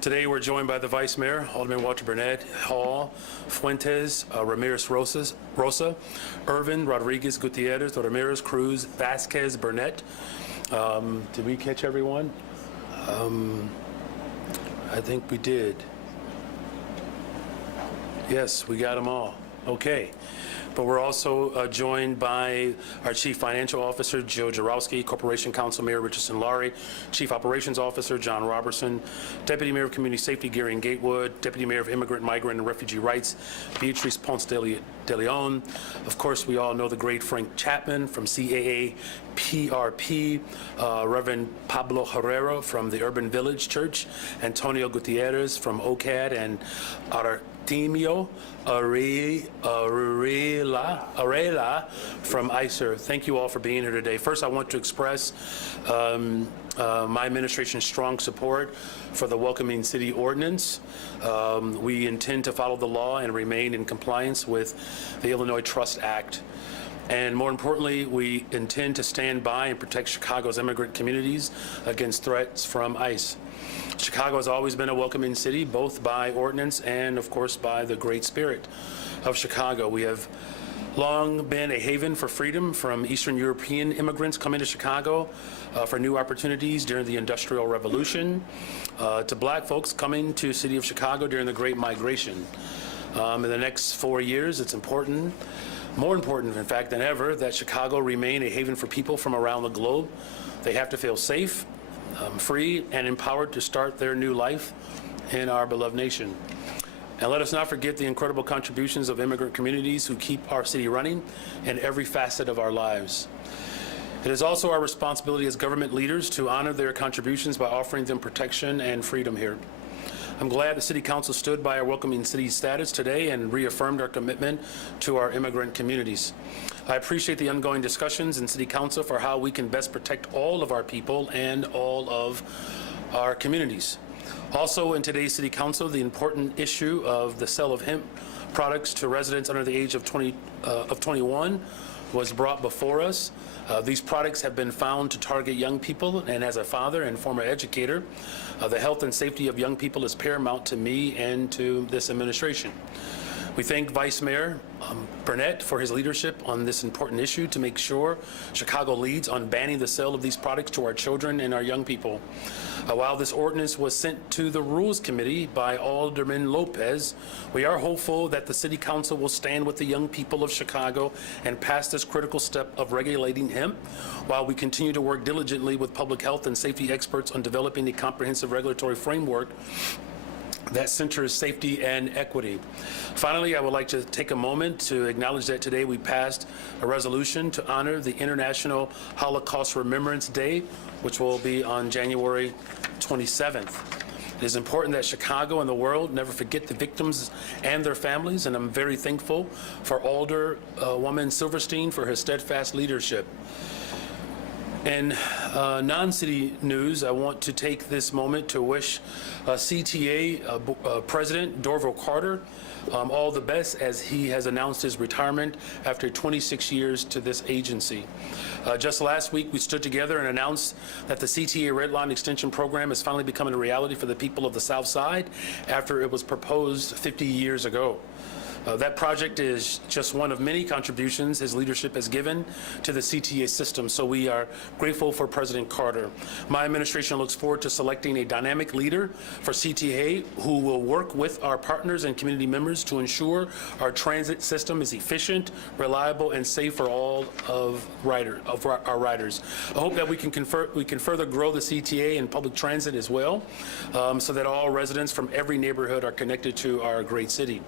Today we're joined by the Vice Mayor, Alderman Walter Burnett, Hall, Fuentes, Ramirez Rosa, Irvin, Rodriguez, Gutierrez, Ramirez, Cruz, Vasquez, Burnett. Did we catch everyone? I think we did. Yes, we got them all. Okay. But we're also joined by our Chief Financial Officer, Joe Jarowski, Corporation Counsel Mayor Richardson Laurie, Chief Operations Officer, John Robertson, Deputy Mayor of Community Safety, Gary Gatewood, Deputy Mayor of Immigrant, Migrant, and Refugee Rights, Beatrice Ponce de Leon. Of course, we all know the great Frank Chapman from CAA PRP, Reverend Pablo Herrera from the Urban Village Church, Antonio Gutierrez from OCAD, and Artemio Arela from ICER. Thank you all for being here today. First, I want to express my administration's strong support for the Welcoming City Ordinance. We intend to follow the law and remain in compliance with the Illinois Trust Act. And more importantly, we intend to stand by and protect Chicago's immigrant communities against threats from ICE. Chicago has always been a welcoming city, both by ordinance and, of course, by the great spirit of Chicago. We have long been a haven for freedom from Eastern European immigrants coming to Chicago for new opportunities during the Industrial Revolution, to black folks coming to the city of Chicago during the Great Migration. In the next 4 years, it's important, more important, in fact, than ever, that Chicago remain a haven for people from around the globe. They have to feel safe, free, and empowered to start their new life in our beloved nation. And let us not forget the incredible contributions of immigrant communities who keep our city running in every facet of our lives. It is also our responsibility as government leaders to honor their contributions by offering them protection and freedom here. I'm glad the City Council stood by our welcoming city status today and reaffirmed our commitment to our immigrant communities. I appreciate the ongoing discussions in City Council for how we can best protect all of our people and all of our communities. Also in today's City Council, the important issue of the sale of hemp products to residents under the age of 21 was brought before us. These products have been found to target young people, and as a father and former educator, the health and safety of young people is paramount to me and to this administration. We thank Vice Mayor Burnett for his leadership on this important issue to make sure Chicago leads on banning the sale of these products to our children and our young people. While this ordinance was sent to the Rules Committee by Alderman Lopez, we are hopeful that the City Council will stand with the young people of Chicago and pass this critical step of regulating hemp, while we continue to work diligently with public health and safety experts on developing a comprehensive regulatory framework that centers safety and equity. Finally, I would like to take a moment to acknowledge that today we passed a resolution to honor the International Holocaust Remembrance Day, which will be on January 27th. It is important that Chicago and the world never forget the victims and their families, and I'm very thankful for Alderwoman Silverstein for her steadfast leadership. In non-city news, I want to take this moment to wish CTA President Dorval Carter all the best as he has announced his retirement after 26 years to this agency. Just last week, we stood together and announced that the CTA Red Line Extension Program is finally becoming a reality for the people of the South Side after it was proposed 50 years ago. That project is just one of many contributions his leadership has given to the CTA system, so we are grateful for President Carter. My administration looks forward to selecting a dynamic leader for CTA who will work with our partners and community members to ensure our transit system is efficient, reliable, and safe for all of our riders. I hope that we can further grow the CTA and public transit as well, so that all residents from every neighborhood are connected to our great city.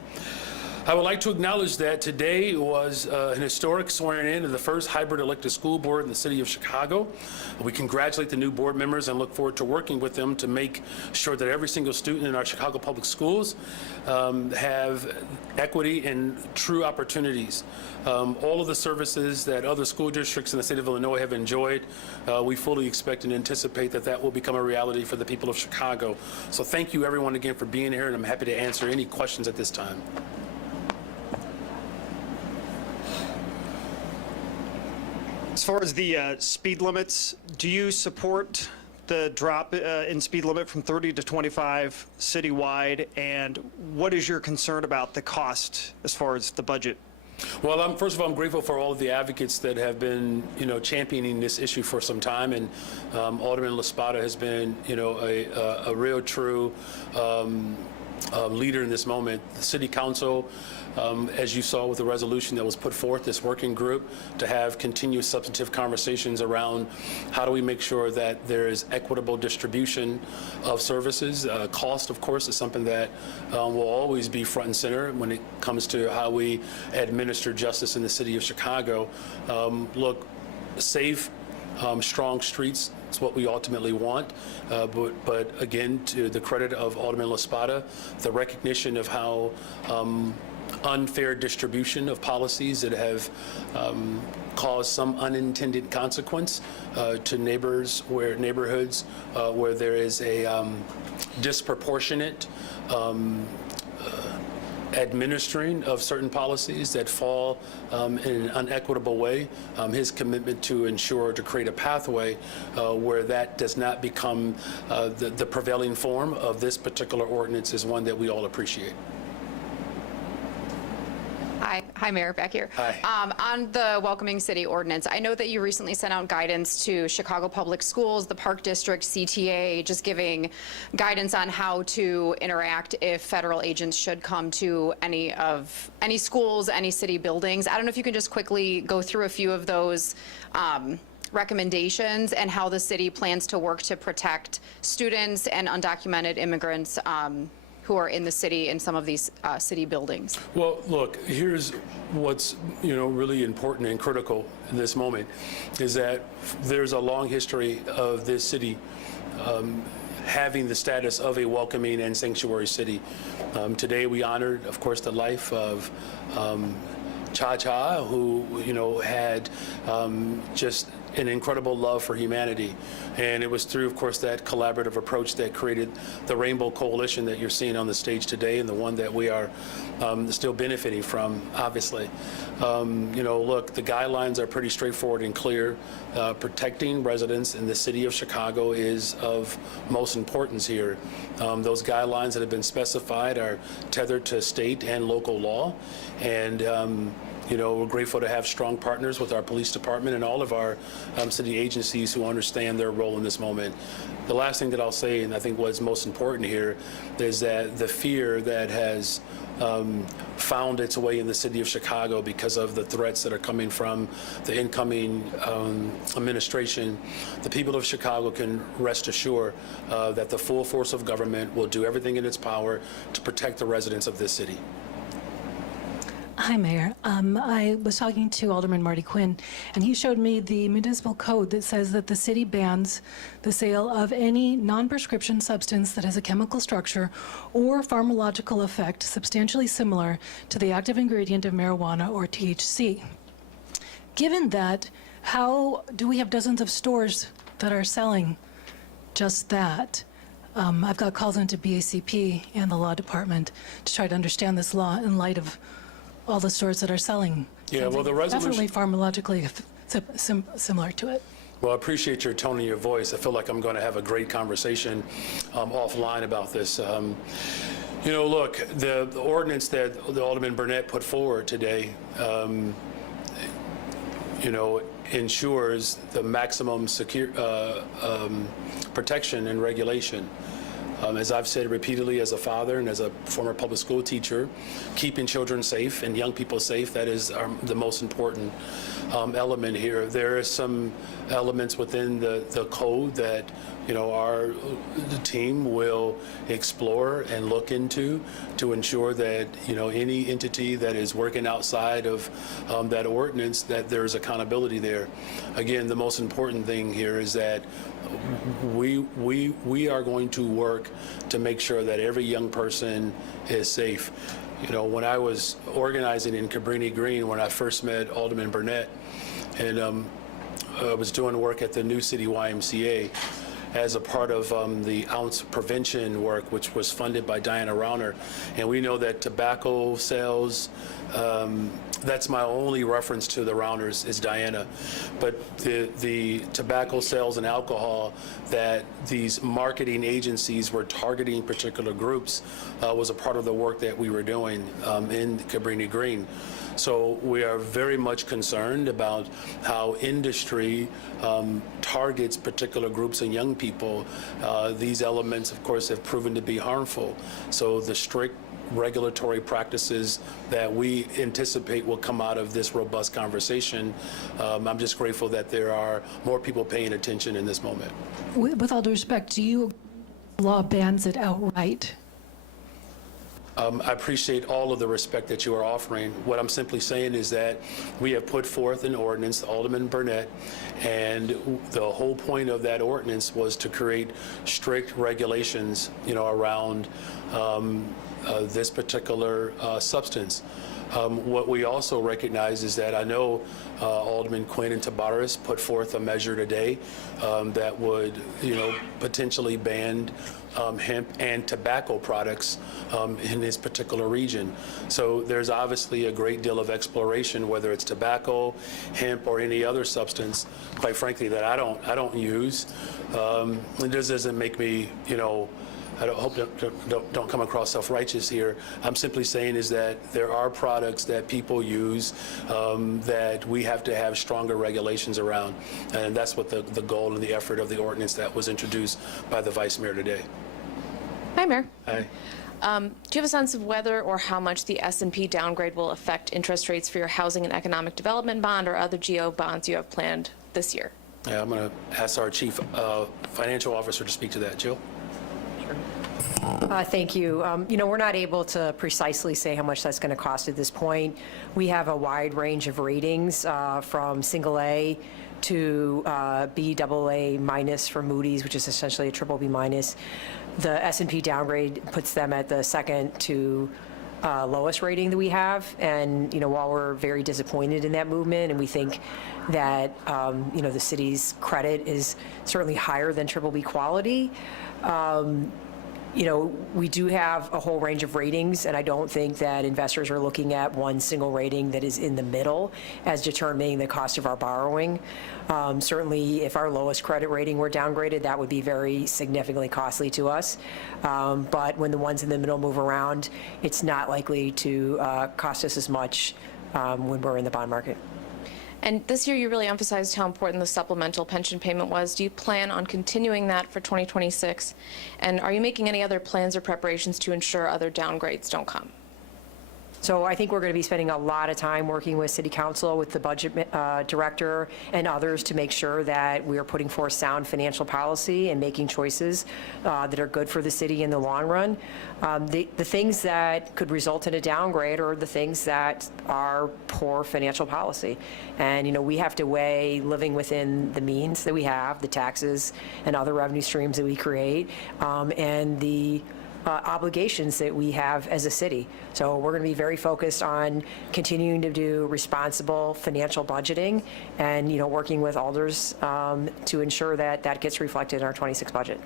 I would like to acknowledge that today was an historic swearing in of the first hybrid elected school board in the city of Chicago. We congratulate the new board members and look forward to working with them to make sure that every single student in our Chicago public schools have equity and true opportunities. All of the services that other school districts in the state of Illinois have enjoyed, we fully expect and anticipate that that will become a reality for the people of Chicago. So thank you everyone again for being here, and I'm happy to answer any questions at this time. As far as the speed limits, do you support the drop in speed limit from 30 to 25 citywide, and what is your concern about the cost as far as the budget? Well, first of all, I'm grateful for all of the advocates that have been, championing this issue for some time, and Alderman LaSpada has been, a real true leader in this moment. The City Council, as you saw with the resolution that was put forth, this working group to have continuous substantive conversations around how do we make sure that there is equitable distribution of services. Cost, of course, is something that will always be front and center when it comes to how we administer justice in the city of Chicago. Look, safe, strong streets is what we ultimately want. But again, to the credit of Alderman LaSpada, the recognition of how unfair distribution of policies that have caused some unintended consequence to neighborhoods where there is a disproportionate administering of certain policies that fall in an unequitable way. His commitment to ensure to create a pathway where that does not become the prevailing form of this particular ordinance is one that we all appreciate. Hi, Mayor, back here. Hi. On the Welcoming City Ordinance, I know that you recently sent out guidance to Chicago Public Schools, the Park District, CTA, just giving guidance on how to interact if federal agents should come to any schools, any city buildings. I don't know if you can just quickly go through a few of those recommendations and how the city plans to work to protect students and undocumented immigrants who are in the city in some of these city buildings. Well, look, here's what's really important and critical in this moment is that there's a long history of this city having the status of a welcoming and sanctuary city. Today we honored, of course, the life of Cha-Cha, who had just an incredible love for humanity. And it was through, of course, that collaborative approach that created the Rainbow Coalition that you're seeing on the stage today, and the one that we are still benefiting from, obviously. Look, the guidelines are pretty straightforward and clear. Protecting residents in the city of Chicago is of most importance here. Those guidelines that have been specified are tethered to state and local law, and we're grateful to have strong partners with our police department and all of our city agencies who understand their role in this moment. The last thing that I'll say, and I think what's most important here, is that the fear that has found its way in the city of Chicago because of the threats that are coming from the incoming administration, the people of Chicago can rest assured that the full force of government will do everything in its power to protect the residents of this city. Hi, Mayor. I was talking to Alderman Marty Quinn, and he showed me the municipal code that says that the city bans the sale of any non-prescription substance that has a chemical structure or pharmacological effect substantially similar to the active ingredient of marijuana or THC. Given that, how do we have dozens of stores that are selling just that? I've got calls into BACP and the law department to try to understand this law in light of all the stores that are selling. Yeah, well, the resolution... Definitely pharmacologically similar to it. Well, I appreciate your tone and your voice. I feel like I'm going to have a great conversation offline about this. Look, the ordinance that the Alderman Burnett put forward today, ensures the maximum protection and regulation. As I've said repeatedly as a father and as a former public school teacher, keeping children safe and young people safe, that is the most important element here. There are some elements within the code that our team will explore and look into to ensure that any entity that is working outside of that ordinance, that there's accountability there. Again, the most important thing here is that we are going to work to make sure that every young person is safe. When I was organizing in Cabrini Green, when I first met Alderman Burnett, and I was doing work at the New City YMCA as a part of the ounce prevention work, which was funded by Diana Rauner. And we know that tobacco sales That's my only reference to the Rounders is Diana. But the tobacco sales and alcohol that these marketing agencies were targeting particular groups was a part of the work that we were doing in Cabrini Green. So we are very much concerned about how industry targets particular groups and young people. These elements, of course, have proven to be harmful. So the strict regulatory practices that we anticipate will come out of this robust conversation. I'm just grateful that there are more people paying attention in this moment. With all due respect, do you, law bans it outright? I appreciate all of the respect that you are offering. What I'm simply saying is that we have put forth an ordinance, Alderman Burnett, and the whole point of that ordinance was to create strict regulations, around this particular substance. What we also recognize is that I know Alderman Quinn and Tabares put forth a measure today that would, potentially ban hemp and tobacco products in this particular region. So there's obviously a great deal of exploration, whether it's tobacco, hemp, or any other substance, quite frankly, that I don't use. It just doesn't make me, I hope don't come across self-righteous here. I'm simply saying is that there are products that people use that we have to have stronger regulations around. And that's what the goal and the effort of the ordinance that was introduced by the Vice Mayor today. Hi, Mayor. Hi. Do you have a sense of whether or how much the S&P downgrade will affect interest rates for your housing and economic development bond or other GO bonds you have planned this year? Yeah, I'm going to ask our Chief Financial Officer to speak to that. Jill? Thank you. We're not able to precisely say how much that's going to cost at this point. We have a wide range of ratings from single A to BAA minus for Moody's, which is essentially a triple B minus. The S&P downgrade puts them at the second to lowest rating that we have. And, while we're very disappointed in that movement and we think that, the city's credit is certainly higher than triple B quality, we do have a whole range of ratings, and I don't think that investors are looking at one single rating that is in the middle as determining the cost of our borrowing. Certainly, if our lowest credit rating were downgraded, that would be very significantly costly to us. But when the ones in the middle move around, it's not likely to cost us as much when we're in the bond market. And this year, you really emphasized how important the supplemental pension payment was. Do you plan on continuing that for 2026? And are you making any other plans or preparations to ensure other downgrades don't come? So I think we're going to be spending a lot of time working with City Council, with the budget director and others to make sure that we are putting forth sound financial policy and making choices that are good for the city in the long run. The things that could result in a downgrade are the things that are poor financial policy. And, we have to weigh living within the means that we have, the taxes and other revenue streams that we create, and the obligations that we have as a city. So we're going to be very focused on continuing to do responsible financial budgeting and, working with alders to ensure that that gets reflected in our 26 budget.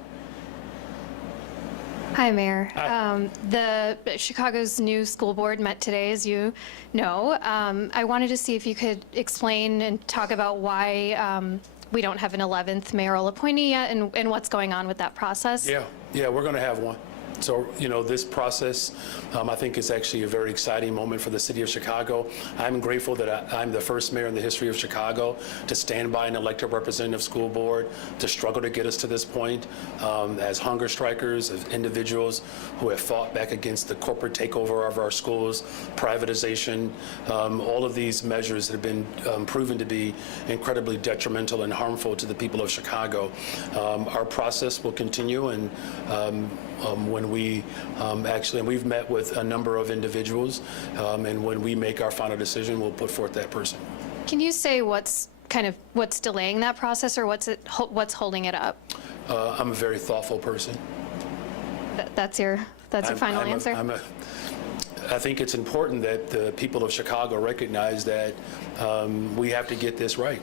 Hi, Mayor. Hi. The Chicago's new school board met today, as you know. I wanted to see if you could explain and talk about why we don't have an 11th mayoral appointee yet and what's going on with that process. Yeah, we're going to have one. So, this process, I think is actually a very exciting moment for the city of Chicago. I'm grateful that I'm the first mayor in the history of Chicago to stand by an elected representative school board, to struggle to get us to this point as hunger strikers, as individuals who have fought back against the corporate takeover of our schools, privatization, all of these measures that have been proven to be incredibly detrimental and harmful to the people of Chicago. Our process will continue, and when we and we've met with a number of individuals, and when we make our final decision, we'll put forth that person. Can you say what's delaying that process or what's holding it up? I'm a very thoughtful person. That's your final answer? I think it's important that the people of Chicago recognize that we have to get this right.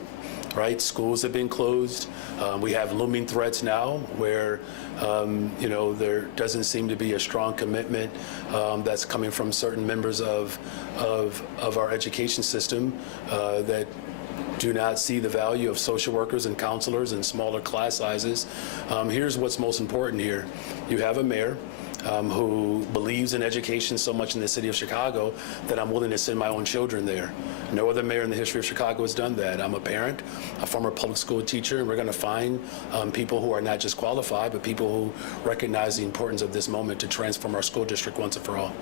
right? Schools have been closed. We have looming threats now where, there doesn't seem to be a strong commitment that's coming from certain members of our education system that do not see the value of social workers and counselors and smaller class sizes. Here's what's most important here. You have a mayor who believes in education so much in the city of Chicago that I'm willing to send my own children there. No other mayor in the history of Chicago has done that. I'm a parent, a former public school teacher, and we're going to find people who are not just qualified, but people who recognize the importance of this moment to transform our school district once and for all.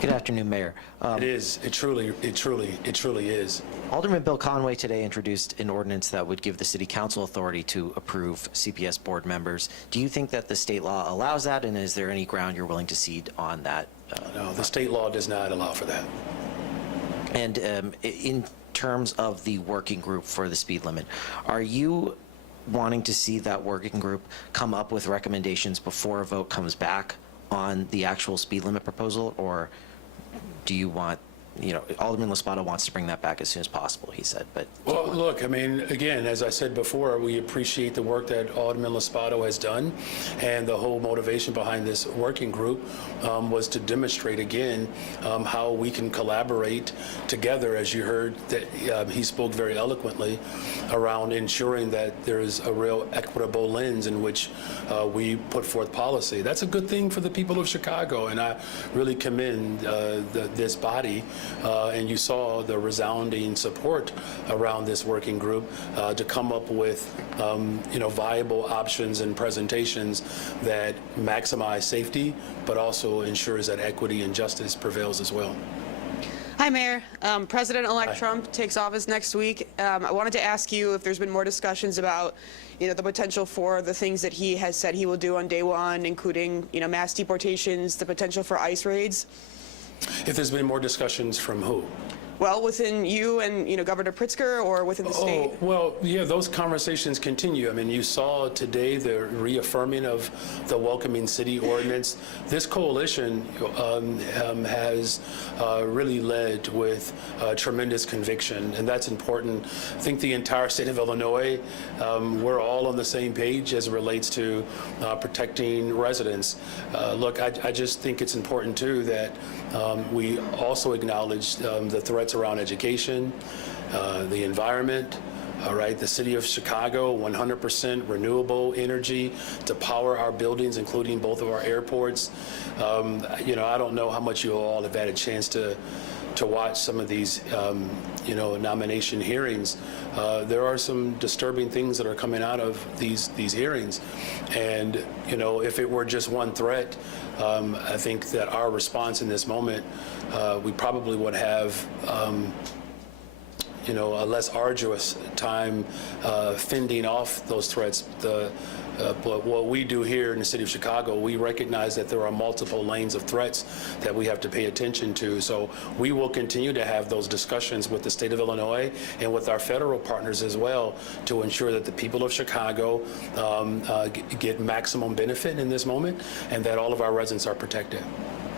Good afternoon, Mayor. It truly is. Alderman Bill Conway today introduced an ordinance that would give the City Council authority to approve CPS board members. Do you think that the state law allows that, and is there any ground you're willing to cede on that? No, the state law does not allow for that. And in terms of the working group for the speed limit, are you wanting to see that working group come up with recommendations before a vote comes back on the actual speed limit proposal, or do you want, Alderman Lospada wants to bring that back as soon as possible, he said, but. Well, look, I mean, again, as I said before, we appreciate the work that Alderman Lospada has done, and the whole motivation behind this working group was to demonstrate again how we can collaborate together, as you heard that he spoke very eloquently around ensuring that there is a real equitable lens in which we put forth policy. That's a good thing for the people of Chicago, and I really commend this body. And you saw the resounding support around this working group to come up with, viable options and presentations that maximize safety, but also ensures that equity and justice prevails as well. Hi, Mayor. President-elect Trump takes office next week. I wanted to ask you if there's been more discussions about, the potential for the things that he has said he will do on day one, including, mass deportations, the potential for ICE raids. If there's been more discussions from who? Well, within you and, Governor Pritzker, or within the state? Oh, well, yeah, those conversations continue. I mean, you saw today the reaffirming of the Welcoming City Ordinance. This coalition has really led with tremendous conviction, and that's important. I think the entire state of Illinois, we're all on the same page as it relates to protecting residents. Look, I just think it's important, too, that we also acknowledge the threats around education, the environment, all right, the city of Chicago, 100% renewable energy to power our buildings, including both of our airports. I don't know how much you all have had a chance to watch some of these, nomination hearings. There are some disturbing things that are coming out of these hearings. And, if it were just one threat, I think that our response in this moment, we probably would have, a less arduous time fending off those threats. But what we do here in the city of Chicago, we recognize that there are multiple lanes of threats that we have to pay attention to. So we will continue to have those discussions with the state of Illinois and with our federal partners as well to ensure that the people of Chicago get maximum benefit in this moment and that all of our residents are protected.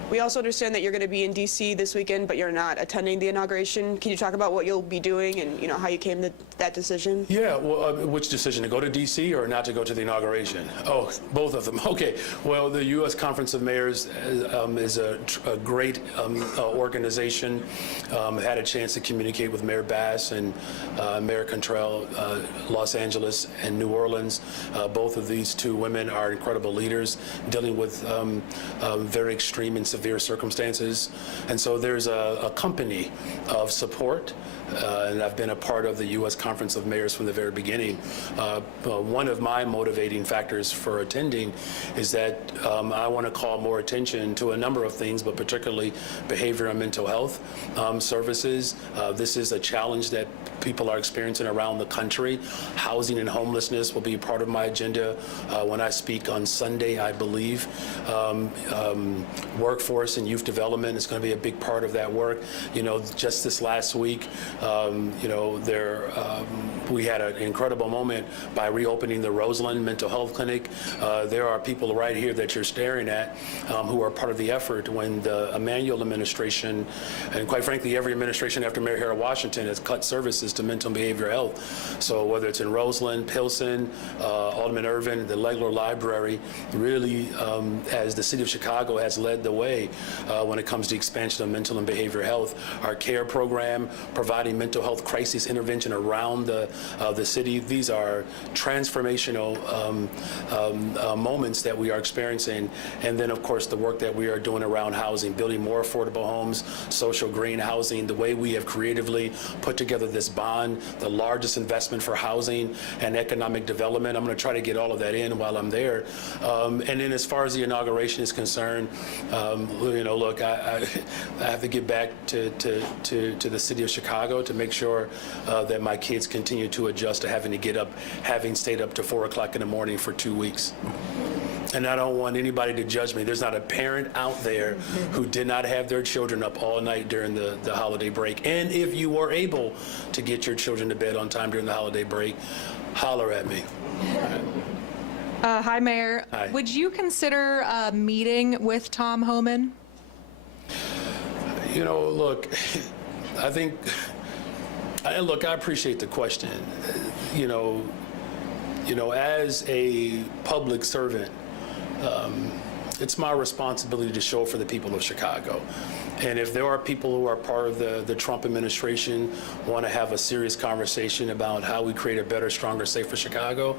We also understand that you're going to be in D.C. this weekend, but you're not attending the inauguration. Can you talk about what you'll be doing and, how you came to that decision? Yeah, well, which decision, to go to D.C. or not to go to the inauguration? Oh, both of them. Okay. Well, the U.S. Conference of Mayors is a great organization. Had a chance to communicate with Mayor Bass and Mayor Cantrell, Los Angeles and New Orleans. Both of these two women are incredible leaders dealing with very extreme and severe circumstances. And so there's a company of support, and I've been a part of the U.S. Conference of Mayors from the very beginning. One of my motivating factors for attending is that I want to call more attention to a number of things, but particularly behavioral and mental health services. This is a challenge that people are experiencing around the country. Housing and homelessness will be part of my agenda when I speak on Sunday, I believe. Workforce workforce and youth development is going to be a big part of that work. You know, just this last week, you know, we had an incredible moment by reopening the Roseland Mental Health Clinic. There are people right here that you're staring at who are part of the effort when the Emanuel administration, and quite frankly, every administration after Mayor Harold Washington has cut services to mental and behavioral health. So whether it's in Roseland, Pilsen, Alderman Irvin, the Legler Library, really, as the city of Chicago has led the way when it comes to expansion of mental and behavioral health. Our CARE program, providing mental health crisis intervention around the city. These are transformational moments that we are experiencing. And then, of course, the work that we are doing around housing, building more affordable homes, social green housing, the way we have creatively put together this bond, the largest investment for housing and economic development. I'm going to try to get all of that in while I'm there. And then as far as the inauguration is concerned, you know, look, I have to get back to the city of Chicago to make sure that my kids continue to adjust to having to get up, having stayed up to 4 o'clock in the morning for 2 weeks. And I don't want anybody to judge me. There's not a parent out there who did not have their children up all night during the holiday break. And if you were able to get your children to bed on time during the holiday break, holler at me. Hi, Mayor. Hi. Would you consider a meeting with Tom Homan? You know, look, I think, look, I appreciate the question. You know, as a public servant, it's my responsibility to show for the people of Chicago. And if there are people who are part of the Trump administration want to have a serious conversation about how we create a better, stronger, safer Chicago,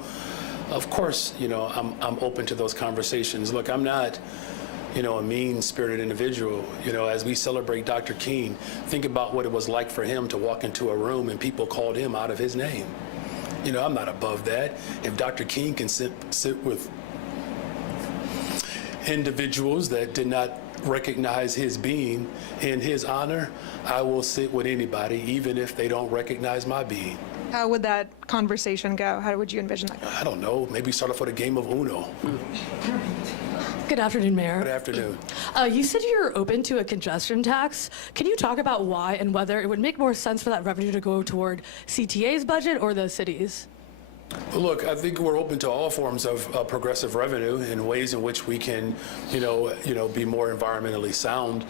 of course, you know, I'm open to those conversations. Look, I'm not, you know, a mean-spirited individual. You know, as we celebrate Dr. King, think about what it was like for him to walk into a room and people called him out of his name. You know, I'm not above that. If Dr. King can sit with individuals that did not recognize his being in his honor, I will sit with anybody, even if they don't recognize my being. How would that conversation go? How would you envision that going? I don't know, maybe start off with a game of Uno. Good afternoon, Mayor. Good afternoon. You said you're open to a congestion tax. Can you talk about why and whether it would make more sense for that revenue to go toward CTA's budget or the city's? Look, I think we're open to all forms of progressive revenue in ways in which we can, you know, be more environmentally sound.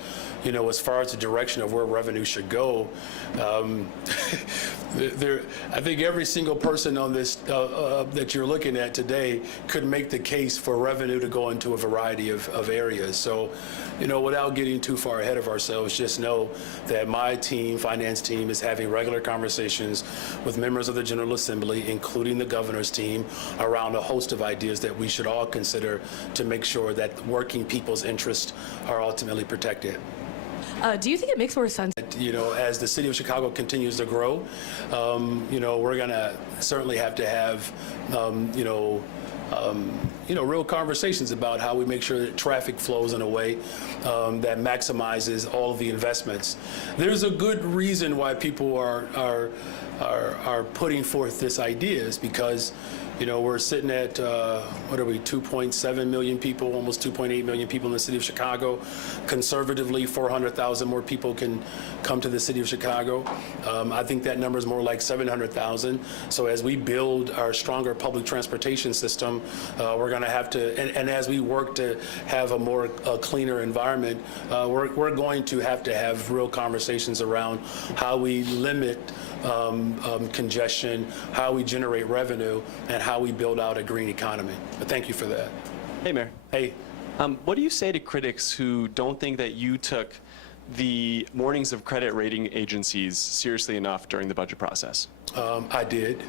You know, as far as the direction of where revenue should go, I think every single person on this that you're looking at today could make the case for revenue to go into a variety of areas. So, you know, without getting too far ahead of ourselves, just know that my team, finance team, is having regular conversations with members of the General Assembly, including the governor's team, around a host of ideas that we should all consider to make sure that working people's interests are ultimately protected. Do you think it makes more sense? You know, as the city of Chicago continues to grow, you know, we're going to certainly have to have, you know, real conversations about how we make sure that traffic flows in a way that maximizes all of the investments. There's a good reason why people are putting forth this idea, is because, you know, we're sitting at, what are we, 2.7 million people, almost 2.8 million people in the city of Chicago. Conservatively, 400,000 more people can come to the city of Chicago. I think that number is more like 700,000. So as we build our stronger public transportation system, we're going to have to, and as we work to have a more cleaner environment, we're going to have real conversations around how we limit congestion, how we generate revenue, and how we build out a green economy. But thank you for that. Hey, Mayor. Hey. What do you say to critics who don't think that you took the warnings of credit rating agencies seriously enough during the budget process? I did.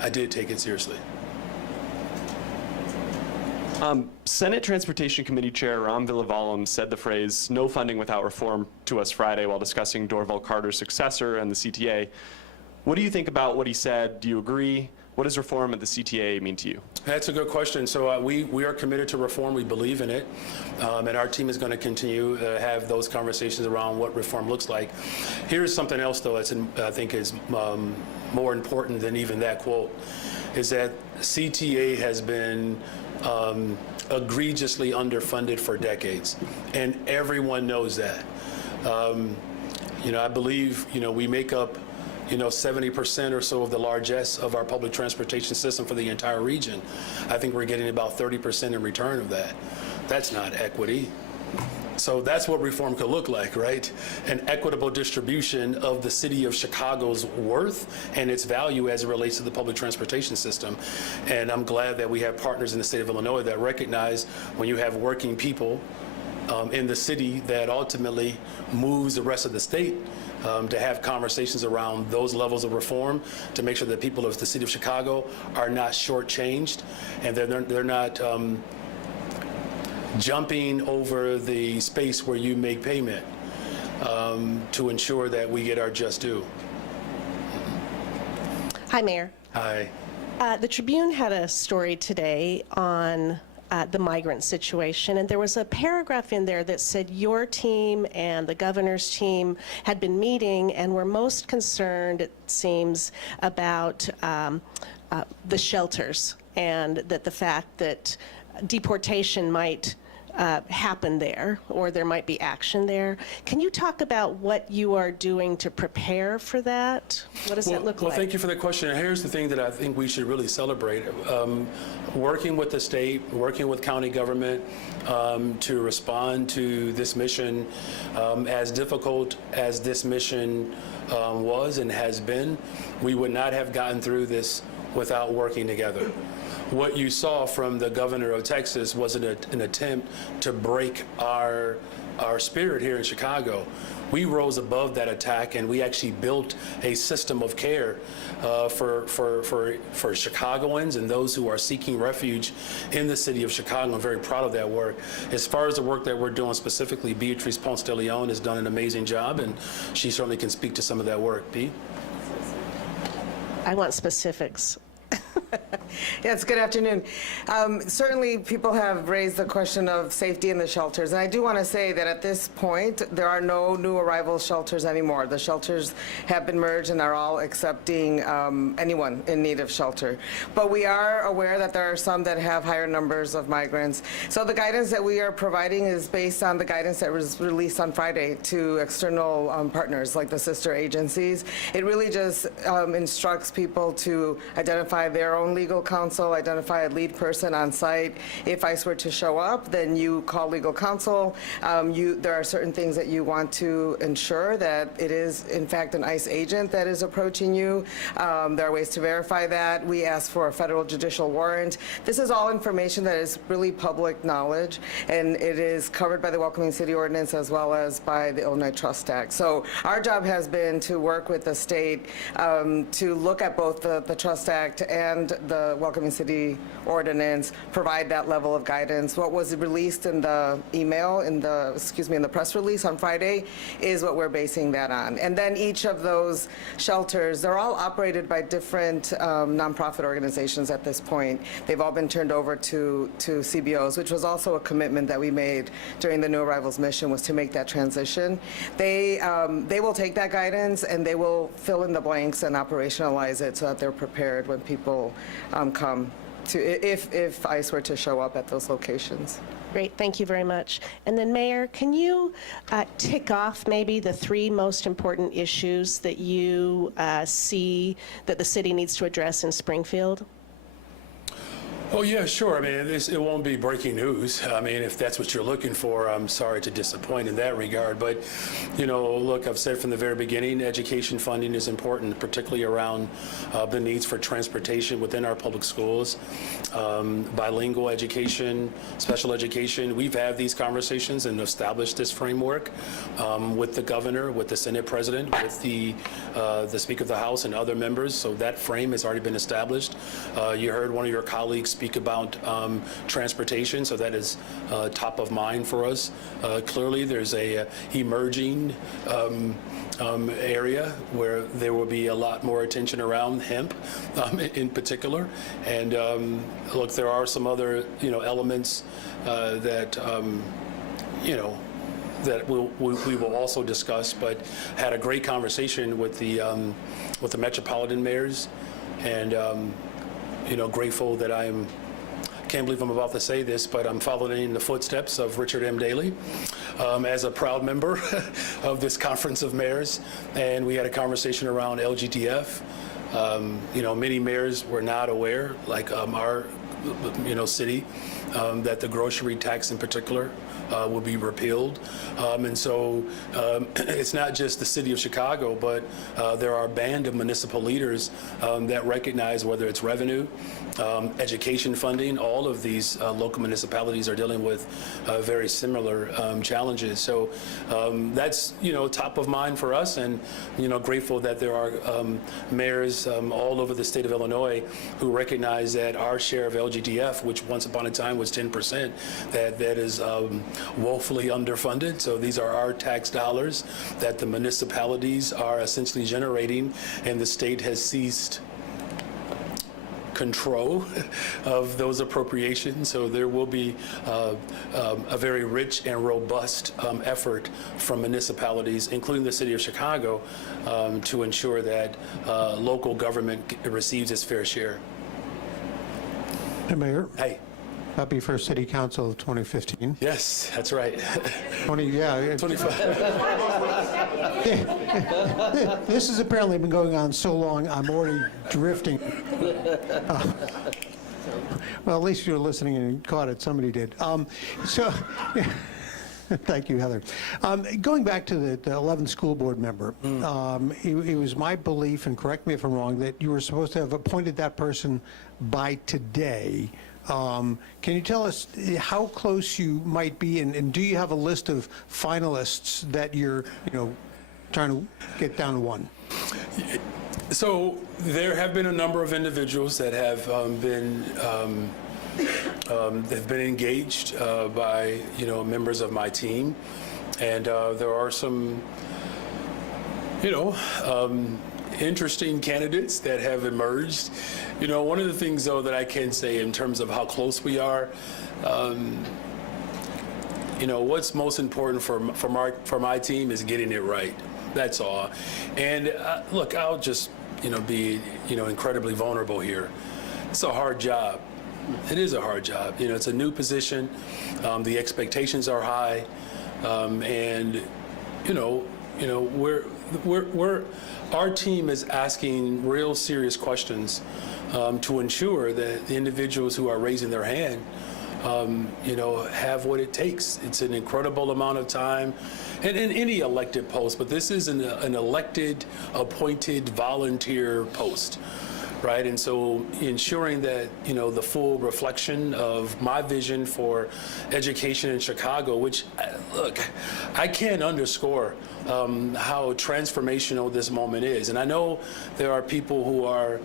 I did take it seriously. Senate Transportation Committee Chair Ram Villavalam said the phrase, "no funding without reform," to us Friday while discussing Dorval Carter's successor and the CTA. What do you think about what he said? Do you agree? What does reform at the CTA mean to you? That's a good question. So we are committed to reform. We believe in it. And our team is going to continue to have those conversations around what reform looks like. Here's something else, though, that's I think is more important than even that quote, is that CTA has been egregiously underfunded for decades, and everyone knows that. I believe, we make up, 70% or so of the largesse of our public transportation system for the entire region. I think we're getting about 30% in return of that. That's not equity. So that's what reform could look like, right? An equitable distribution of the city of Chicago's worth and its value as it relates to the public transportation system. And I'm glad that we have partners in the state of Illinois that recognize when you have working people in the city that ultimately moves the rest of the state to have conversations around those levels of reform to make sure that people of the city of Chicago are not shortchanged and they're not jumping over the space where you make payment to ensure that we get our just due. Hi, Mayor. Hi. The Tribune had a story today on the migrant situation, and there was a paragraph in there that said your team and the governor's team had been meeting and were most concerned, it seems, about the shelters and that the fact that deportation might happen there, or there might be action there. Can you talk about what you are doing to prepare for that? What does that look like? Well, thank you for the question. And here's the thing that I think we should really celebrate. Working with the state, working with county government to respond to this mission, as difficult as this mission was and has been, we would not have gotten through this without working together. What you saw from the governor of Texas was an attempt to break our spirit here in Chicago. We rose above that attack and we actually built a system of care for Chicagoans and those who are seeking refuge in the city of Chicago. I'm very proud of that work. As far as the work that we're doing specifically, Beatrice Ponce de Leon has done an amazing job, and she certainly can speak to some of that work. Bea? I want specifics. Yes, good afternoon. Certainly, people have raised the question of safety in the shelters, and I do want to say that at this point, there are no new arrival shelters anymore. The shelters have been merged and are all accepting anyone in need of shelter. But we are aware that there are some that have higher numbers of migrants. So the guidance that we are providing is based on the guidance that was released on Friday to external partners like the sister agencies. It really just instructs people to identify their own legal counsel, identify a lead person on site. If ICE were to show up, then you call legal counsel. There are certain things that you want to ensure that it is, in fact, an ICE agent that is approaching you. There are ways to verify that. We ask for a federal judicial warrant. This is all information that is really public knowledge, and it is covered by the Welcoming City Ordinance as well as by the Illinois Trust Act. So our job has been to work with the state to look at both the Trust Act and the Welcoming City Ordinance, provide that level of guidance. What was released in the email, in the press release on Friday, is what we're basing that on. And then each of those shelters, they're all operated by different nonprofit organizations at this point. They've all been turned over to CBOs, which was also a commitment that we made during the New Arrivals mission, was to make that transition. They will take that guidance and they will fill in the blanks and operationalize it so that they're prepared when people come to, if ICE were to show up at those locations. Great, thank you very much. And then, Mayor, can you tick off maybe the 3 most important issues that you see that the city needs to address in Springfield? Oh, yeah, sure. I mean, it won't be breaking news. I mean, if that's what you're looking for, I'm sorry to disappoint in that regard. But, look, I've said from the very beginning, education funding is important, particularly around the needs for transportation within our public schools, bilingual education, special education. We've had these conversations and established this framework with the governor, with the Senate president, with the Speaker of the House and other members. So that frame has already been established. You heard one of your colleagues speak about transportation, so that is top of mind for us. Clearly, there's a emerging area where there will be a lot more attention around hemp in particular. And look, there are some other elements that that we will also discuss, but had a great conversation with the metropolitan mayors, and grateful that I'm can't believe I'm about to say this, but I'm following in the footsteps of Richard M. Daley as a proud member of this Conference of Mayors, and we had a conversation around LGTF. Many mayors were not aware, like our city, that the grocery tax in particular will be repealed. And so it's not just the city of Chicago, but there are a band of municipal leaders that recognize whether it's revenue, education funding, all of these local municipalities are dealing with very similar challenges. So that's, top of mind for us, and, grateful that there are mayors all over the state of Illinois who recognize that our share of LGDF, which once upon a time was 10%, that is woefully underfunded. So these are our tax dollars that the municipalities are essentially generating, and the state has ceased control of those appropriations. So there will be a very rich and robust effort from municipalities, including the city of Chicago, to ensure that local government receives its fair share. Hey, Mayor. Hey. Happy first City Council of 2015. Yes, that's right. 25. This has apparently been going on so long, I'm already drifting. Well, at least you're listening and caught it. Somebody did. Thank you, Heather. Going back to the 11th school board member, it was my belief, and correct me if I'm wrong, that you were supposed to have appointed that person by today. Can you tell us how close you might be, and do you have a list of finalists that you're, trying to get down to one? So there have been a number of individuals that have they've been engaged by members of my team, and there are some interesting candidates that have emerged. One of the things though that I can say in terms of how close we are, what's most important for my team is getting it right. That's all. And look, I'll just be incredibly vulnerable here. It's a hard job. It is a hard job. It's a new position. The expectations are high, and our team is asking real serious questions to ensure that the individuals who are raising their hand, have what it takes. It's an incredible amount of time, and in any elected post, but this is an elected, appointed, volunteer post. Right, and so ensuring that the full reflection of my vision for education in Chicago, which look, I can't underscore how transformational this moment is, and I know there are people who are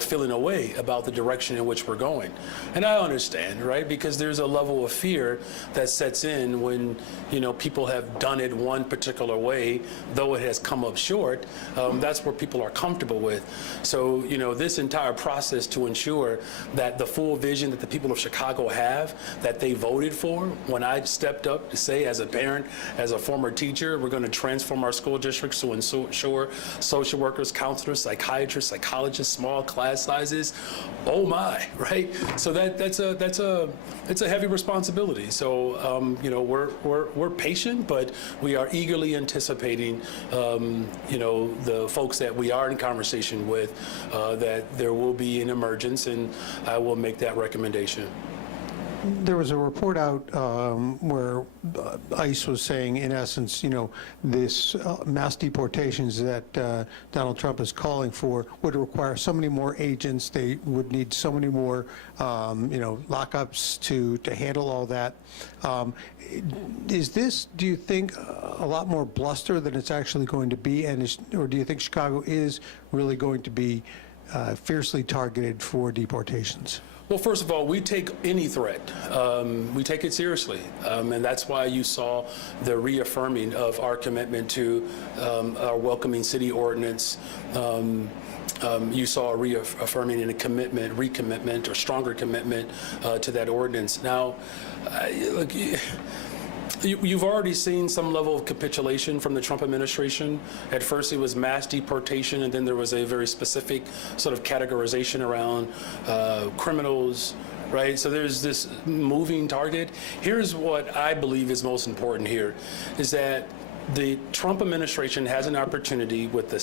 feeling a way about the direction in which we're going, and I understand, right, because there's a level of fear that sets in when people have done it one particular way, though it has come up short. That's where people are comfortable with. So this entire process to ensure that the full vision that the people of Chicago have, that they voted for, when I stepped up to say, as a parent, as a former teacher, we're going to transform our school districts to ensure social workers, counselors, psychiatrists, psychologists, small class sizes. Oh my, right? So that's a heavy responsibility. So we're patient, but we are eagerly anticipating the folks that we are in conversation with, that there will be an emergence, and I will make that recommendation. There was a report out where ICE was saying, in essence, this mass deportations that Donald Trump is calling for would require so many more agents. They would need so many more, lockups to handle all that. Is this, do you think, a lot more bluster than it's actually going to be, or do you think Chicago is really going to be fiercely targeted for deportations? Well, first of all, we take any threat. We take it seriously. And that's why you saw the reaffirming of our commitment to our welcoming city ordinance. You saw a reaffirming and a recommitment or stronger commitment to that ordinance. Now, look, you've already seen some level of capitulation from the Trump administration. At first it was mass deportation, and then there was a very specific sort of categorization around criminals, right? So there's this moving target. Here's what I believe is most important here, is that the Trump administration has an opportunity with the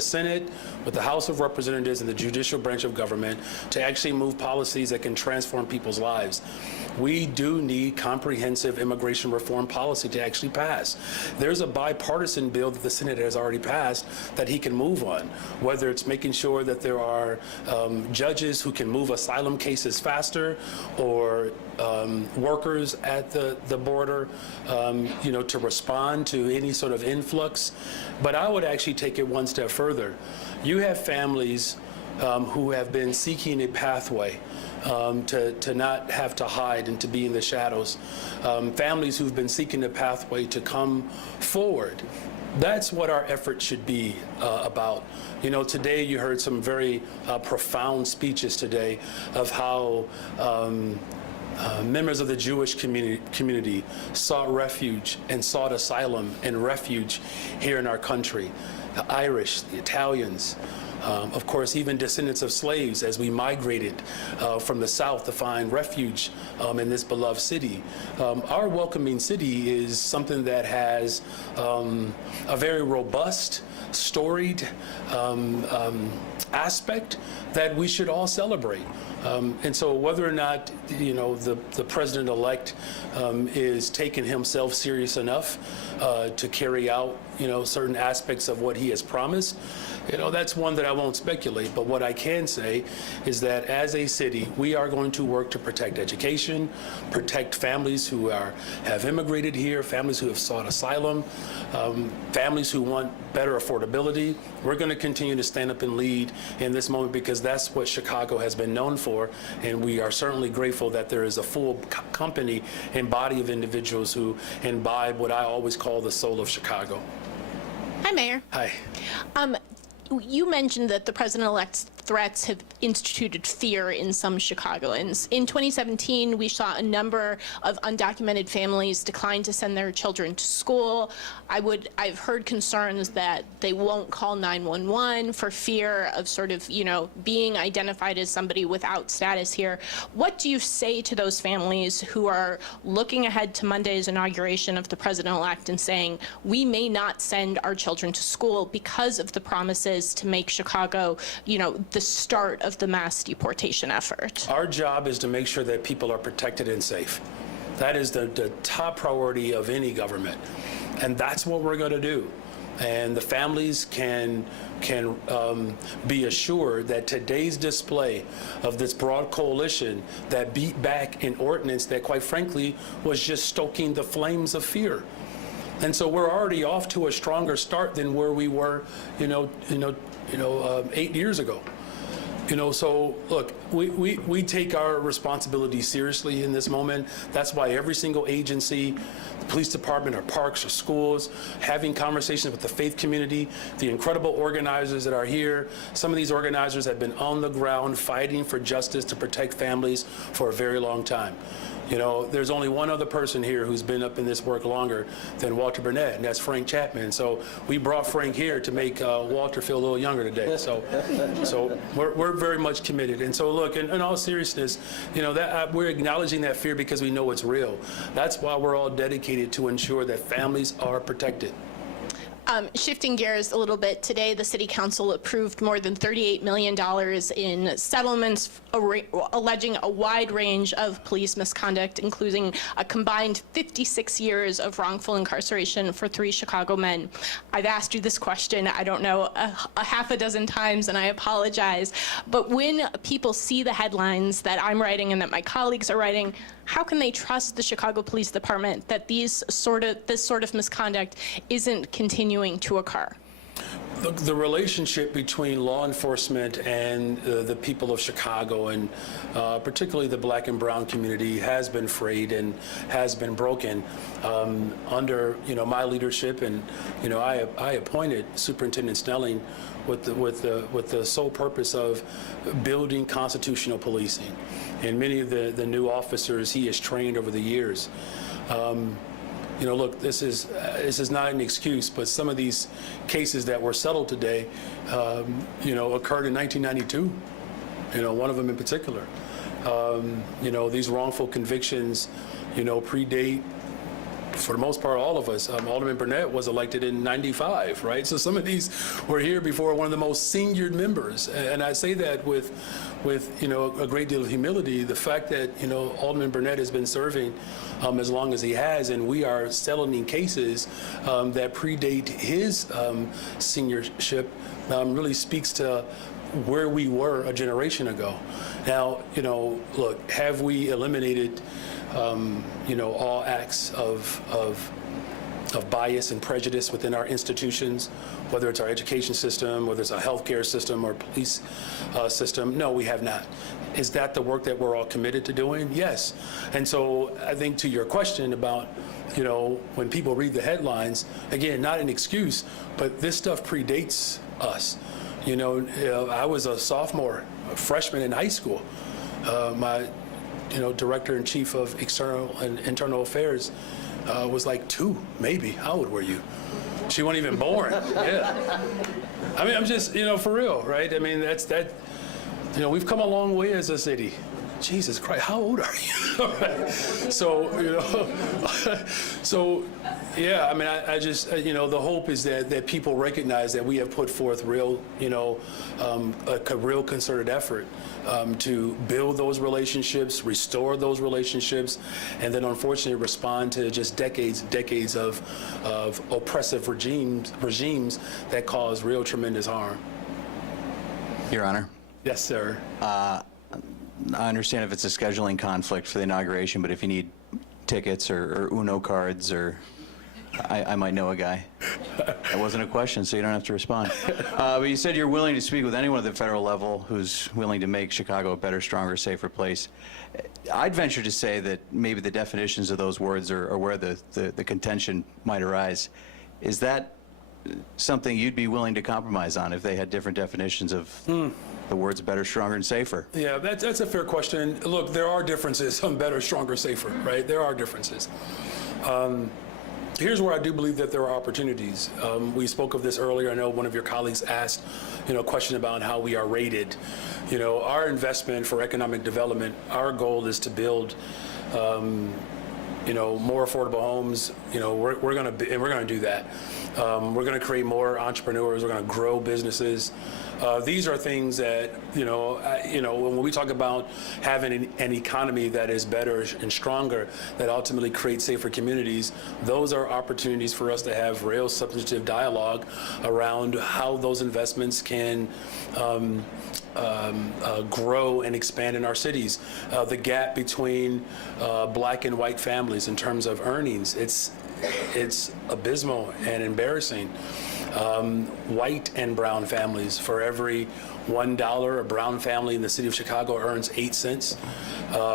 Senate, with the House of Representatives, and the judicial branch of government to actually move policies that can transform people's lives. We do need comprehensive immigration reform policy to actually pass. There's a bipartisan bill that the Senate has already passed that he can move on, whether it's making sure that there are judges who can move asylum cases faster, or workers at the border, to respond to any sort of influx. But I would actually take it one step further. You have families who have been seeking a pathway to not have to hide and to be in the shadows. Families who've been seeking a pathway to come forward. That's what our effort should be about. Today you heard some very profound speeches today of how members of the Jewish community sought refuge and sought asylum and refuge here in our country. The Irish, the Italians, of course, even descendants of slaves as we migrated from the South to find refuge in this beloved city. Our welcoming city is something that has a very robust, storied aspect that we should all celebrate. And so whether or not, the president-elect is taking himself serious enough to carry out, certain aspects of what he has promised, that's one that I won't speculate. But what I can say is that as a city, we are going to work to protect education, protect families who have immigrated here, families who have sought asylum, families who want better affordability. We're going to continue to stand up and lead in this moment because that's what Chicago has been known for. And we are certainly grateful that there is a full company and body of individuals who imbibe what I always call the soul of Chicago. Hi, Mayor. Hi. You mentioned that the president-elect's threats have instituted fear in some Chicagoans. In 2017, we saw a number of undocumented families decline to send their children to school. I've heard concerns that they won't call 911 for fear of being identified as somebody without status here. What do you say to those families who are looking ahead to Monday's inauguration of the president-elect and saying, we may not send our children to school because of the promises to make Chicago, the start of the mass deportation effort? Our job is to make sure that people are protected and safe. That is the top priority of any government. And that's what we're going to do. And the families can be assured that today's display of this broad coalition that beat back an ordinance that, quite frankly, was just stoking the flames of fear. And so we're already off to a stronger start than where we were, 8 years ago. So look, we take our responsibility seriously in this moment. That's why every single agency, the police department, our parks, our schools, having conversations with the faith community, the incredible organizers that are here. Some of these organizers have been on the ground fighting for justice to protect families for a very long time. There's only one other person here who's been up in this work longer than Walter Burnett, and that's Frank Chapman. So we brought Frank here to make Walter feel a little younger today. So we're very much committed. And so look, in all seriousness, we're acknowledging that fear because we know it's real. That's why we're all dedicated to ensure that families are protected. Shifting gears a little bit, today the City Council approved more than $38 million in settlements alleging a wide range of police misconduct, including a combined 56 years of wrongful incarceration for 3 Chicago men. I've asked you this question, I don't know, a half a dozen times, and I apologize. But when people see the headlines that I'm writing and that my colleagues are writing, how can they trust the Chicago Police Department that this sort of misconduct isn't continuing to occur? The relationship between law enforcement and the people of Chicago, and particularly the Black and brown community, has been frayed and has been broken under my leadership. And I appointed Superintendent Snelling with the sole purpose of building constitutional policing. And many of the new officers he has trained over the years. Look, this is not an excuse, but some of these cases that were settled today, occurred in 1992. One of them in particular. These wrongful convictions, predate, for the most part, all of us. Alderman Burnett was elected in '95, right? So some of these were here before one of the most senior members. And I say that with a great deal of humility. The fact that, Alderman Burnett has been serving as long as he has, and we are settling cases that predate his seniorship, really speaks to where we were a generation ago. Now, look, have we eliminated all acts of bias and prejudice within our institutions, whether it's our education system, whether it's our healthcare system or police system? No, we have not. Is that the work that we're all committed to doing? Yes. And so I think to your question about, when people read the headlines, again, not an excuse, but this stuff predates us. I was a sophomore, a freshman in high school. My Director-in-Chief of External and Internal Affairs was like 2, maybe. How old were you? She wasn't even born. Yeah. I mean, I'm just, for real, right? I mean, we've come a long way as a city. Jesus Christ, how old are you? So, yeah, I mean, I just, the hope is that people recognize that we have put forth real, a real concerted effort to build those relationships, restore those relationships, and then unfortunately respond to just decades of oppressive regimes that cause real tremendous harm. Your Honor. Yes, sir. I understand if it's a scheduling conflict for the inauguration, but if you need tickets or Uno cards, or I might know a guy. That wasn't a question, so you don't have to respond. But you said you're willing to speak with anyone at the federal level who's willing to make Chicago a better, stronger, safer place. I'd venture to say that maybe the definitions of those words are where the contention might arise. Is that something you'd be willing to compromise on if they had different definitions of the words better, stronger, and safer? Yeah, that's a fair question. Look, there are differences on better, stronger, safer, right? There are differences. Here's where I do believe that there are opportunities. We spoke of this earlier. I know one of your colleagues asked, a question about how we are rated. Our investment for economic development, our goal is to build more affordable homes. We're going to do that. We're going to create more entrepreneurs. We're going to grow businesses. These are things that, when we talk about having an economy that is better and stronger, that ultimately creates safer communities, those are opportunities for us to have real substantive dialogue around how those investments can grow and expand in our cities. The gap between black and white families in terms of earnings, it's abysmal and embarrassing. White and brown families, for every $1 a brown family in the city of Chicago earns 8 cents.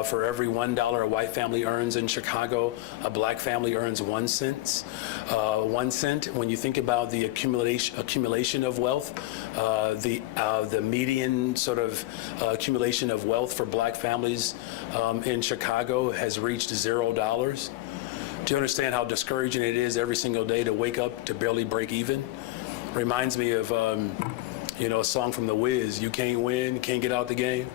For every $1 a white family earns in Chicago, a black family earns 1 cent. 1 cent. When you think about the accumulation of wealth, the median sort of accumulation of wealth for black families in Chicago has reached $0. Do you understand how discouraging it is every single day to wake up to barely break even? Reminds me of, a song from The Wiz, you can't win, you can't get out the game,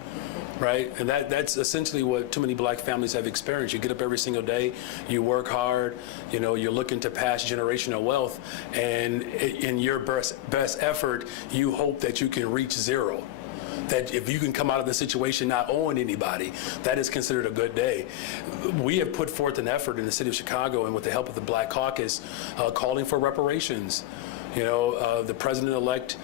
right? And that's essentially what too many black families have experienced. You get up every single day, you work hard, you're looking to pass generational wealth, and in your best effort, you hope that you can reach zero. That if you can come out of the situation not owing anybody, that is considered a good day. We have put forth an effort in the city of Chicago and with the help of the Black Caucus, calling for reparations. The president-elect,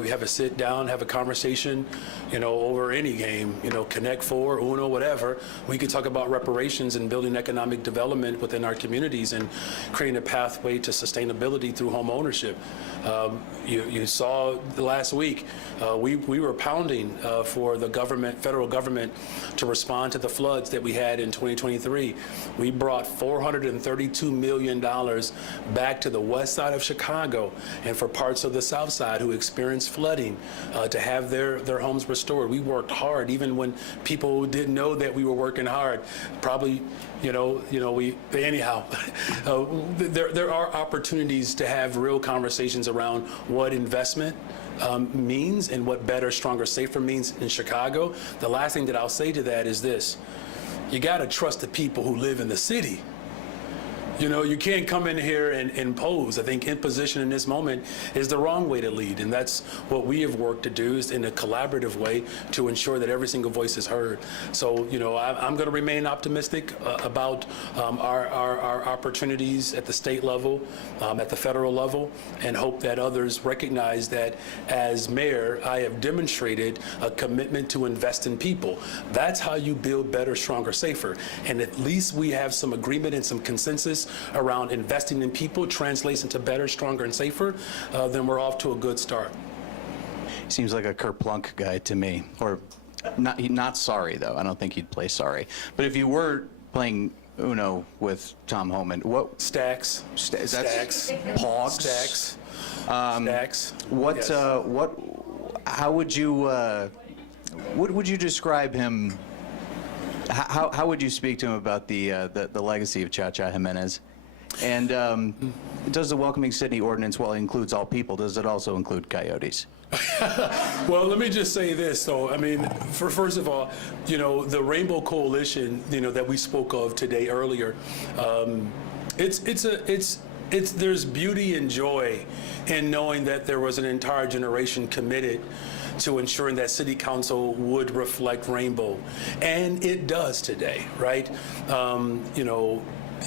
we have a sit down, have a conversation, over any game, Connect Four, Uno, whatever. We could talk about reparations and building economic development within our communities and creating a pathway to sustainability through home ownership. You saw last week, we were pounding for the federal government to respond to the floods that we had in 2023. We brought $432 million back to the west side of Chicago and for parts of the south side who experienced flooding to have their homes restored. We worked hard, even when people didn't know that we were working hard. Probably, anyhow, there are opportunities to have real conversations around what investment means and what better, stronger, safer means in Chicago, the last thing that I'll say to that is this. You got to trust the people who live in the city. You know, you can't come in here and impose. I think imposition in this moment is the wrong way to lead, and that's what we have worked to do, is in a collaborative way to ensure that every single voice is heard. So, you know, I'm going to remain optimistic about our opportunities at the state level, at the federal level, and hope that others recognize that as mayor, I have demonstrated a commitment to invest in people. That's how you build better, stronger, safer. And at least we have some agreement and some consensus around investing in people translates into better, stronger, and safer, then we're off to a good start. Seems like a Kerplunk guy to me. Or not sorry, though. I don't think he'd play sorry. But if you were playing Uno with Tom Homan, what? Stacks. Stacks. Pogs. Stacks. Stacks. What? Yes. How would you? What would you describe him? How would you speak to him about the legacy of Cha-Cha Jimenez? And does the Welcoming City Ordinance, while it includes all people, does it also include coyotes? Well, let me just say this, though. I mean, first of all, you know, the Rainbow Coalition, you know, that we spoke of today earlier, there's beauty and joy in knowing that there was an entire generation committed to ensuring that City Council would reflect rainbow, and it does today, right?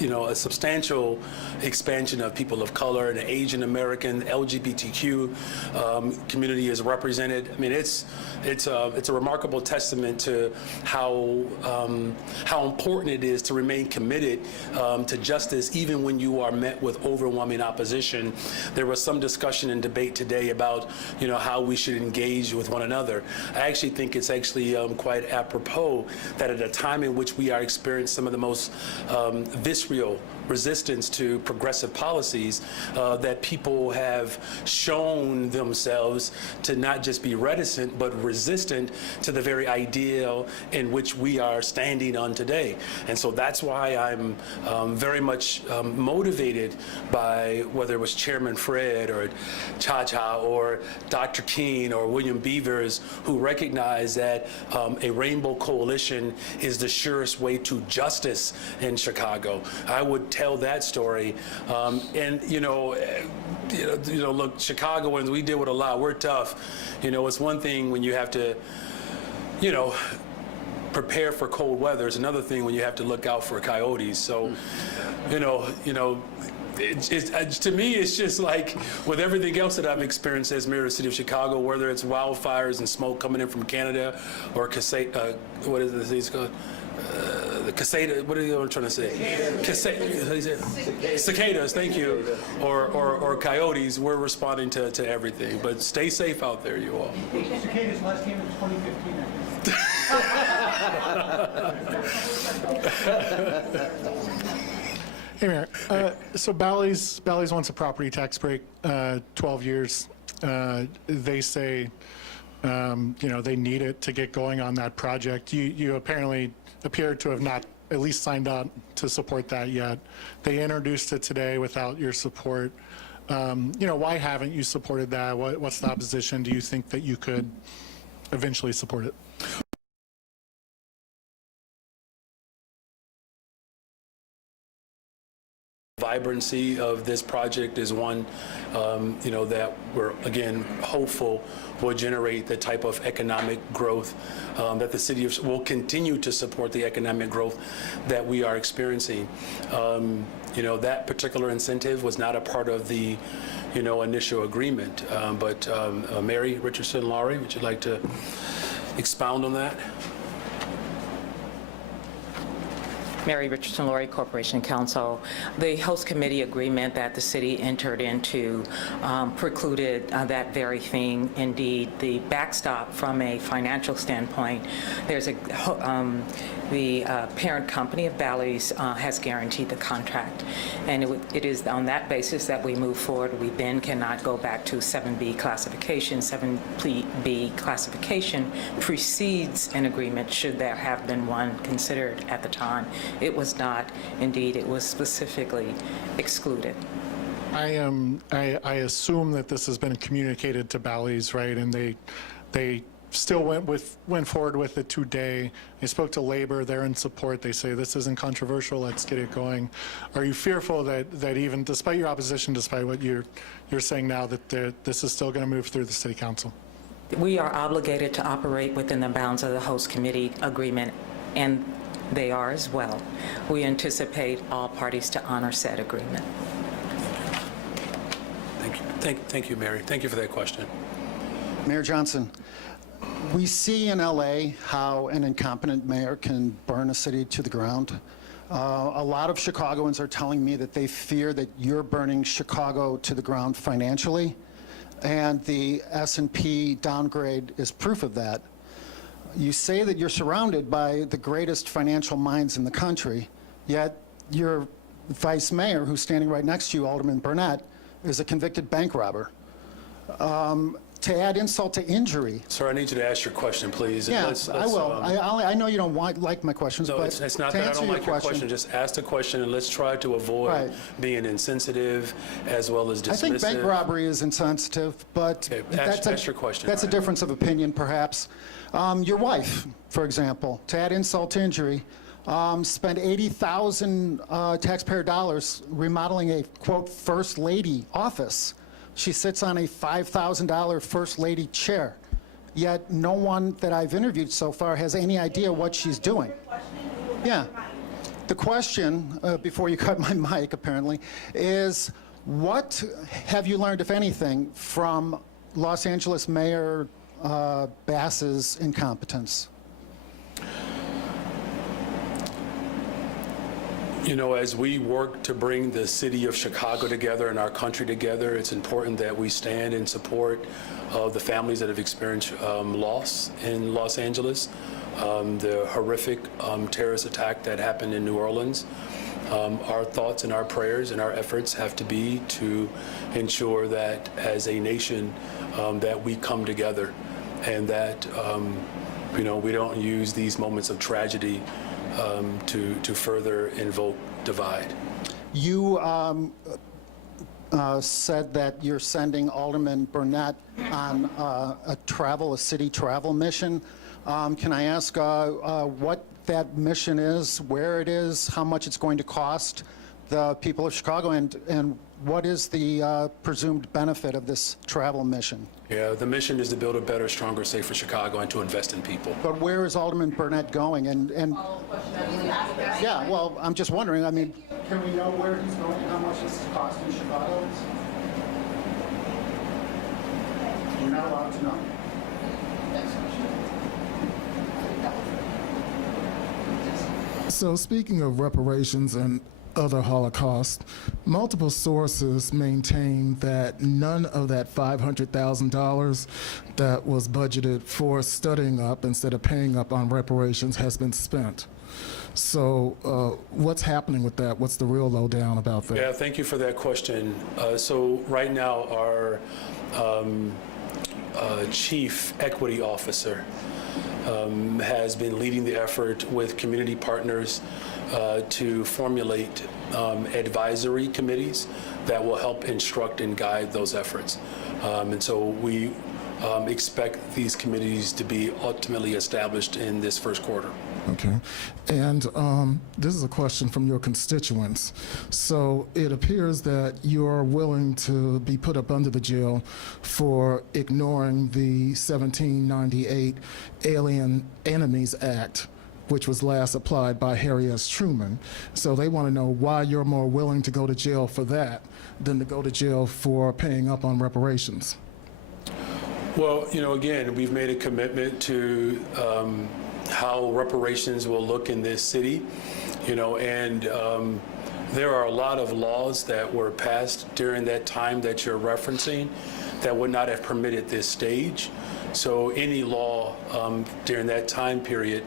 You know, a substantial expansion of people of color and the Asian American, LGBTQ community is represented. I mean, it's a remarkable testament to how important it is to remain committed to justice, even when you are met with overwhelming opposition. There was some discussion and debate today about, you know, how we should engage with one another. I actually think it's actually quite apropos that at a time in which we are experiencing some of the most visceral resistance to progressive policies, that people have shown themselves to not just be reticent, but resistant to the very ideal in which we are standing on today. And so that's why I'm very much motivated by whether it was Chairman Fred or Cha-Cha or Dr. King or William Beavers, who recognize that a Rainbow Coalition is the surest way to justice in Chicago. I would tell that story, and look, Chicagoans, we deal with a lot. We're tough. You know, it's one thing when you have to, you know, prepare for cold weather. It's another thing when you have to look out for coyotes. So, to me, it's just like with everything else that I've experienced as mayor of the city of Chicago, whether it's wildfires and smoke coming in from Canada or what is this called? The caseta, what are you trying to say? Cicadas, thank you. Or coyotes, we're responding to everything. But stay safe out there, you all. Cicadas last came in 2015. Hey, Mayor. So Bally's wants a property tax break, 12 years. They say, they need it to get going on that project. You apparently appear to have not at least signed on to support that yet. They introduced it today without your support. Why haven't you supported that? What's the opposition? Do you think that you could eventually support it? Vibrancy of this project is one, that we're, again, hopeful will generate the type of economic growth that the city will continue to support the economic growth that we are experiencing. That particular incentive was not a part of the, initial agreement. But Mary Richardson-Laurie, would you like to expound on that? Mary Richardson-Laurie, Corporation Counsel. The host committee agreement that the city entered into precluded that very thing. Indeed, the backstop from a financial standpoint, there's the parent company of Bally's has guaranteed the contract. And it is on that basis that we move forward. We then cannot go back to 7B classification. 7B classification precedes an agreement, should there have been one considered at the time. It was not. Indeed, it was specifically excluded. I assume that this has been communicated to Bally's, right? And they still went forward with it today. They spoke to labor, they're in support. They say this isn't controversial, let's get it going. Are you fearful that even despite your opposition, despite what you're saying now, that this is still going to move through the city council? We are obligated to operate within the bounds of the host committee agreement, and they are as well. We anticipate all parties to honor said agreement. Thank you. Thank you, Mary. Thank you for that question. Mayor Johnson, we see in LA how an incompetent mayor can burn a city to the ground. A lot of Chicagoans are telling me that they fear that you're burning Chicago to the ground financially, and the S&P downgrade is proof of that. You say that you're surrounded by the greatest financial minds in the country, yet your vice mayor, who's standing right next to you, Alderman Burnett, is a convicted bank robber. To add insult to injury. Sir, I need you to ask your question, please. Yeah, I will. I know you don't like my questions, No, but it's not to that I answer don't like your question. question, Just ask the question, and let's try to avoid Right. being insensitive as well as dismissive. I think bank robbery is insensitive, but Okay, ask your question. that's a difference of opinion, perhaps. Your wife, for example, to add insult to injury, spent 80,000 taxpayer dollars remodeling a, quote, First Lady office. She sits on a $5,000 First Lady chair, yet no one that I've interviewed so far has any idea what she's doing. Yeah. The question, before you cut my mic apparently, is what have you learned, if anything, from Los Angeles Mayor Bass's incompetence? You know, as we work to bring the city of Chicago together and our country together, it's important that we stand in support of the families that have experienced loss in Los Angeles, the horrific terrorist attack that happened in New Orleans. Our thoughts and our prayers and our efforts have to be to ensure that as a nation that we come together and that, you know, we don't use these moments of tragedy to further invoke divide. You said that you're sending Alderman Burnett on a city travel mission. Can I ask what that mission is, where it is, how much it's going to cost the people of Chicago, and what is the presumed benefit of this travel mission? Yeah, the mission is to build a better, stronger, safer Chicago and to invest in people. But where is Alderman Burnett going? And yeah, well, I'm just wondering, I mean, can we know where he's going and how much this is costing Chicago? You're not allowed to know. So speaking of reparations and other Holocaust, multiple sources maintain that none of that $500,000 that was budgeted for studying up instead of paying up on reparations has been spent. So what's happening with that? What's the real lowdown about that? Yeah, thank you for that question. So right now, our chief equity officer has been leading the effort with community partners to formulate advisory committees that will help instruct and guide those efforts. And so we expect these committees to be ultimately established in this first quarter. Okay. And this is a question from your constituents. So it appears that you're willing to be put up under the jail for ignoring the 1798 Alien Enemies Act, which was last applied by Harry S. Truman. So they want to know why you're more willing to go to jail for that than to go to jail for paying up on reparations. Well, you know, again, we've made a commitment to how reparations will look in this city, you know, and there are a lot of laws that were passed during that time that you're referencing that would not have permitted this stage. So any law during that time period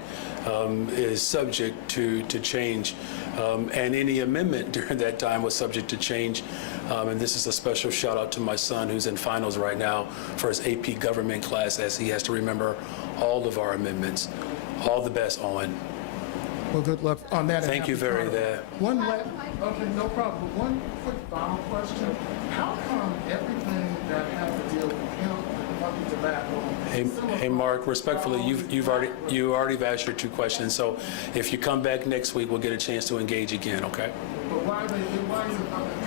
is subject to change, and any amendment during that time was subject to change. And this is a special shout out to my son who's in finals right now for his AP government class, as he has to remember all of our amendments. All the best, Owen. Well, good luck on that. and Thank you happy very Carnival. much. Okay, no problem. But one quick final question. How come everything that has to deal with hemp and fucking tobacco? Hey, Mark, respectfully, you already have asked your 2 questions, so if you come back next week, we'll get a chance to engage again, okay? But why is it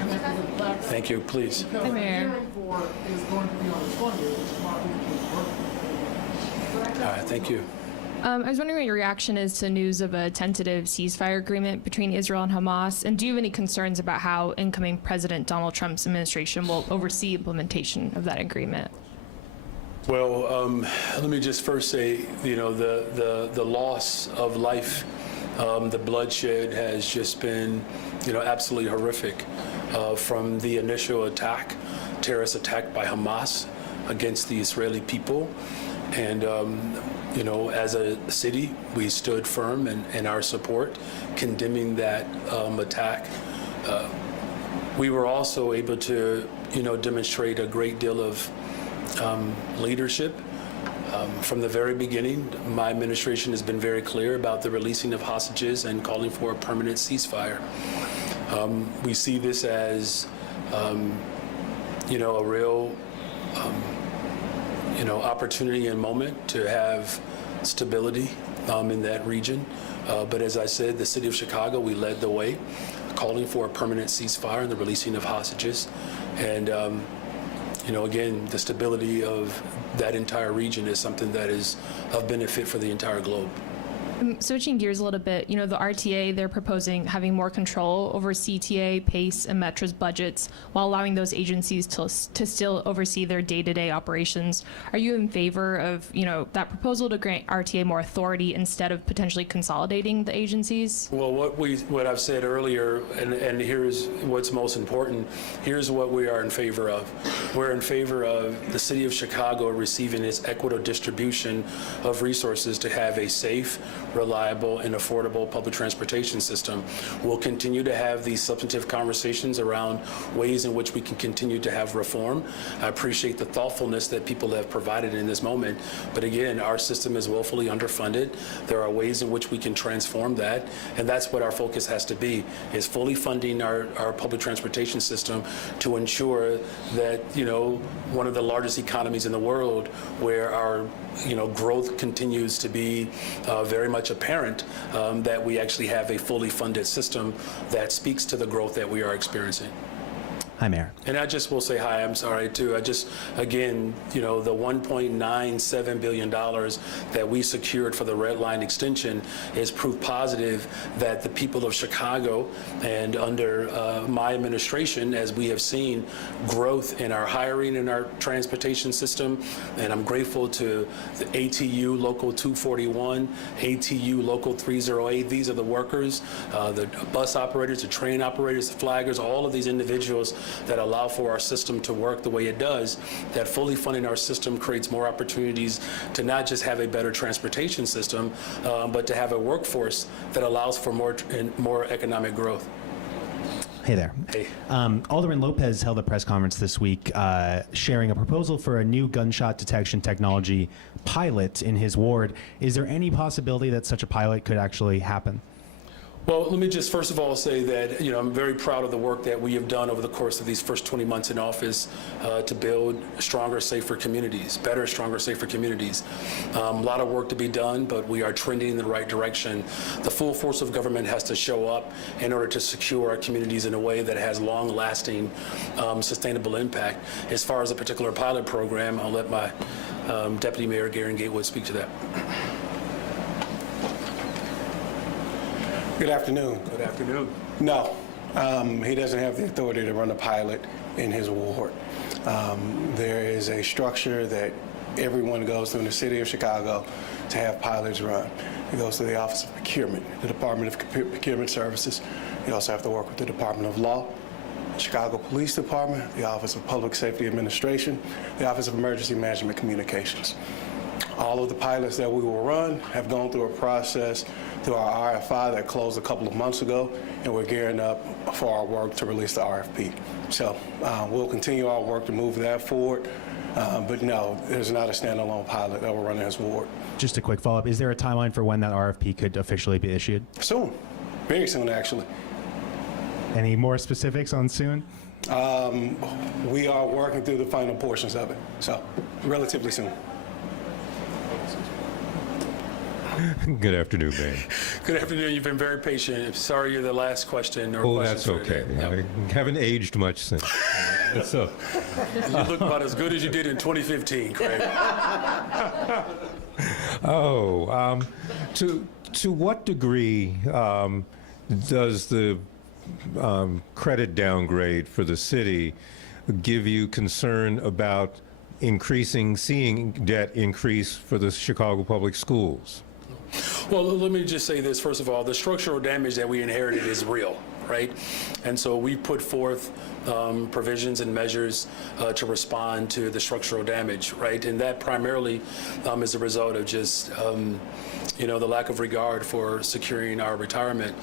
connected with black? Thank you, please. Because the hearing for it is going to be on the 20th, which is Martin Luther King's birthday. All right, thank you. I was wondering what your reaction is to news of a tentative ceasefire agreement between Israel and Hamas, and do you have any concerns about how incoming President Donald Trump's administration will oversee implementation of that agreement? Well, let me just first say, the loss of life, the bloodshed has just been, absolutely horrific from the initial attack, terrorist attack by Hamas against the Israeli people. And, as a city, we stood firm in our support, condemning that attack. We were also able to, demonstrate a great deal of leadership. From the very beginning, my administration has been very clear about the releasing of hostages and calling for a permanent ceasefire. We see this as, a real opportunity and moment to have stability in that region. But as I said, the city of Chicago, we led the way, calling for a permanent ceasefire and the releasing of hostages. And, again, the stability of that entire region is something that is of benefit for the entire globe. Switching gears a little bit, the RTA, they're proposing having more control over CTA, PACE, and Metra's budgets while allowing those agencies to still oversee their day-to-day operations. Are you in favor of, that proposal to grant RTA more authority instead of potentially consolidating the agencies? Well, what I've said earlier, and here's what's most important, here's what we are in favor of. We're in favor of the city of Chicago receiving its equitable distribution of resources to have a safe, reliable, and affordable public transportation system. We'll continue to have these substantive conversations around ways in which we can continue to have reform. I appreciate the thoughtfulness that people have provided in this moment, but again, our system is woefully underfunded. There are ways in which we can transform that, and that's what our focus has to be, is fully funding our public transportation system to ensure that, one of the largest economies in the world, where our growth continues to be very much apparent, that we actually have a fully funded system that speaks to the growth that we are experiencing. Hi, Mayor. And I just will say hi, I'm sorry, too. Again, the $1.97 billion that we secured for the Red Line extension is proof positive that the people of Chicago, and under my administration, as we have seen growth in our hiring in our transportation system, and I'm grateful to the ATU Local 241, ATU Local 308. These are the workers, the bus operators, the train operators, the flaggers, all of these individuals that allow for our system to work the way it does, that fully funding our system creates more opportunities to not just have a better transportation system, but to have a workforce that allows for more economic growth. Hey there. Hey. Alderman Lopez held a press conference this week sharing a proposal for a new gunshot detection technology pilot in his ward. Is there any possibility that such a pilot could actually happen? Well, let me just first of all say that, I'm very proud of the work that we have done over the course of these first 20 months in office to build stronger, safer communities, better, stronger, safer communities. A lot of work to be done, but we are trending in the right direction. The full force of government has to show up in order to secure our communities in a way that has long-lasting, sustainable impact. As far as a particular pilot program, I'll let my Deputy Mayor Garen Gatewood speak to that. Good afternoon. Good afternoon. No, he doesn't have the authority to run a pilot in his ward. There is a structure that everyone goes through in the city of Chicago to have pilots run. It goes to the Office of Procurement, the Department of Procurement Services. You also have to work with the Department of Law, Chicago Police Department, the Office of Public Safety Administration, the Office of Emergency Management Communications. All of the pilots that we will run have gone through a process through our RFI that closed a couple of months ago, and we're gearing up for our work to release the RFP. So we'll continue our work to move that forward. But no, there's not a standalone pilot that we're running as ward. Just a quick follow-up. Is there a timeline for when that RFP could officially be issued? Soon. Very soon, actually. Any more specifics on soon? We are working through the final portions of it, so relatively soon. Good afternoon, Mayor. Good afternoon. You've been very patient. Sorry you're the last question. Oh, that's okay. I haven't aged much since. So, You look about as good as you did in 2015, Craig. to what degree does the credit downgrade for the city give you concern about seeing debt increase for the Chicago Public Schools? Well, let me just say this. First of all, the structural damage that we inherited is real, right? And so we put forth provisions and measures to respond to the structural damage, right? And that primarily is a result of just, the lack of regard for securing our retirement.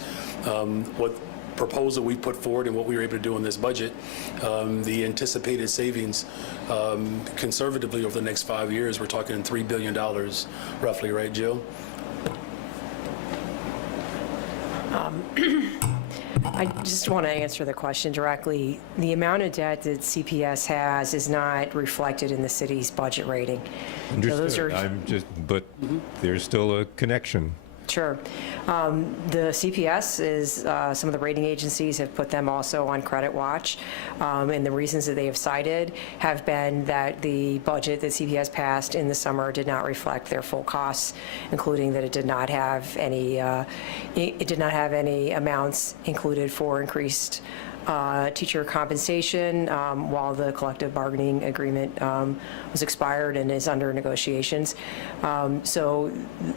What proposal we put forward and what we were able to do in this budget, the anticipated savings conservatively over the next 5 years, we're talking $3 billion roughly, right, Jill? I just want to answer the question directly. The amount of debt that CPS has is not reflected in the city's budget rating. Understood. But there's still a connection. Sure. The CPS is, some of the rating agencies have put them also on credit watch. And the reasons that they have cited have been that the budget that CPS passed in the summer did not reflect their full costs, including that it did not have any amounts included for increased teacher compensation while the collective bargaining agreement was expired and is under negotiations. So,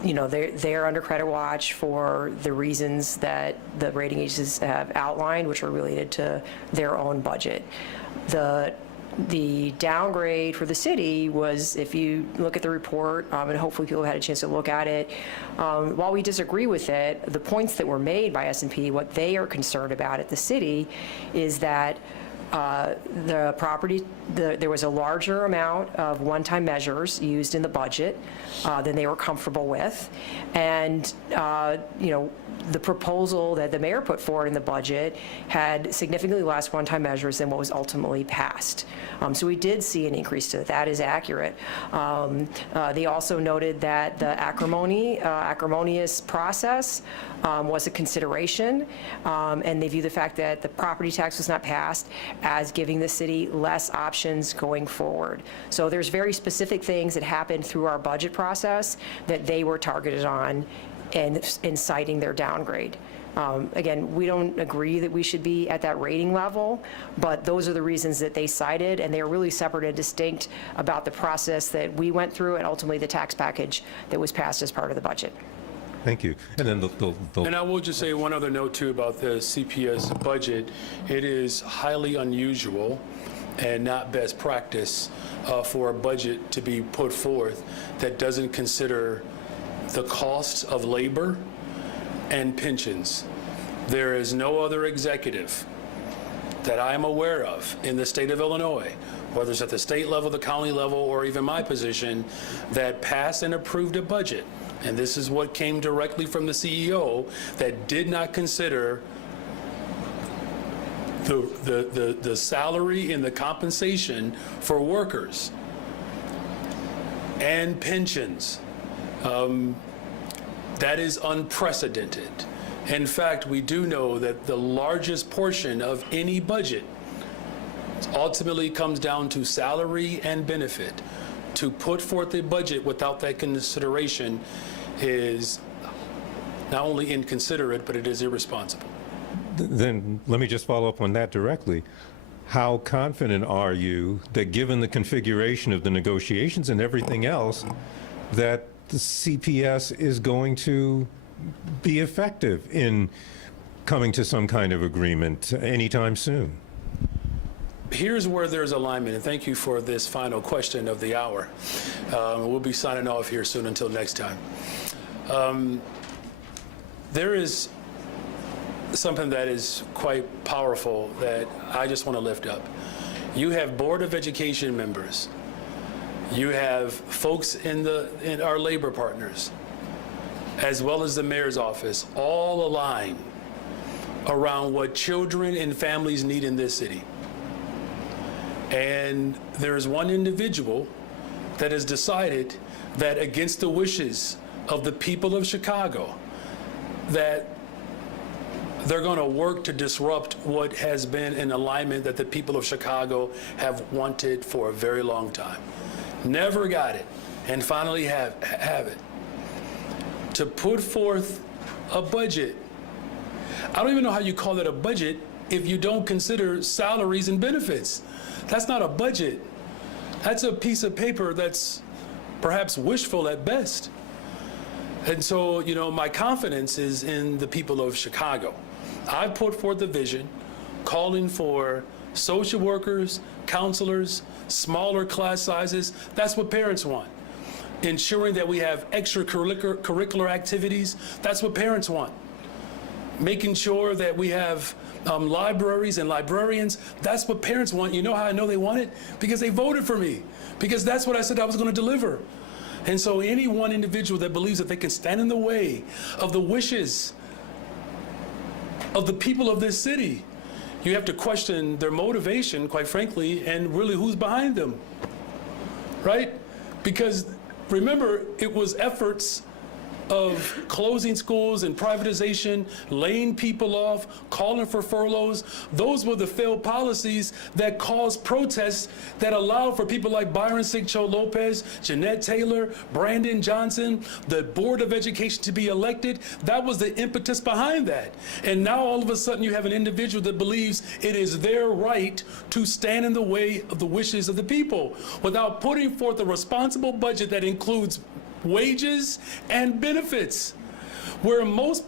they're under credit watch for the reasons that the rating agencies have outlined, which are related to their own budget. The downgrade for the city was, if you look at the report, and hopefully people have had a chance to look at it, while we disagree with it, the points that were made by S&P, what they are concerned about at the city is that the property, there was a larger amount of one-time measures used in the budget than they were comfortable with. And, the proposal that the mayor put forward in the budget had significantly less one-time measures than what was ultimately passed. So we did see an increase to it. That is accurate. They also noted that the acrimonious process was a consideration, and they view the fact that the property tax was not passed as giving the city less options going forward. So there's very specific things that happened through our budget process that they were targeted on in citing their downgrade. Again, we don't agree that we should be at that rating level, but those are the reasons that they cited, and they are really separate and distinct about the process that we went through and ultimately the tax package that was passed as part of the budget. Thank you. And then And I will just say one other note, too, about the CPS budget. It is highly unusual and not best practice for a budget to be put forth that doesn't consider the costs of labor and pensions. There is no other executive that I'm aware of in the state of Illinois, whether it's at the state level, the county level, or even my position, that passed and approved a budget. And this is what came directly from the CEO, that did not consider the salary and the compensation for workers and pensions. That is unprecedented. In fact, we do know that the largest portion of any budget ultimately comes down to salary and benefit. To put forth a budget without that consideration is not only inconsiderate, but it is irresponsible. Then let me just follow up on that directly. How confident are you that, given the configuration of the negotiations and everything else, that the CPS is going to be effective in coming to some kind of agreement anytime soon? Here's where there's alignment, and thank you for this final question of the hour. We'll be signing off here soon until next time. there is something that is quite powerful that I just want to lift up. You have Board of Education members. You have folks in our labor partners, as well as the mayor's office, all aligned around what children and families need in this city. And there's one individual that has decided that, against the wishes of the people of Chicago, that they're going to work to disrupt what has been an alignment that the people of Chicago have wanted for a very long time. Never got it, and finally have it. To put forth a budget. I don't even know how you call it a budget if you don't consider salaries and benefits. That's not a budget. That's a piece of paper that's perhaps wishful at best. And so, you know, my confidence is in the people of Chicago. I put forth the vision calling for social workers, counselors, smaller class sizes. That's what parents want. Ensuring that we have extracurricular activities. That's what parents want. Making sure that we have libraries and librarians. That's what parents want. You know how I know they want it? Because they voted for me. Because that's what I said I was going to deliver. And so any one individual that believes that they can stand in the way of the wishes of the people of this city, you have to question their motivation, quite frankly, and really who's behind them, right? Because remember, it was efforts of closing schools and privatization, laying people off, calling for furloughs. Those were the failed policies that caused protests that allowed for people like Byron Sigcho Lopez, Jeanette Taylor, Brandon Johnson, the Board of Education to be elected. That was the impetus behind that. And now all of a sudden you have an individual that believes it is their right to stand in the way of the wishes of the people without putting forth a responsible budget that includes wages and benefits, where most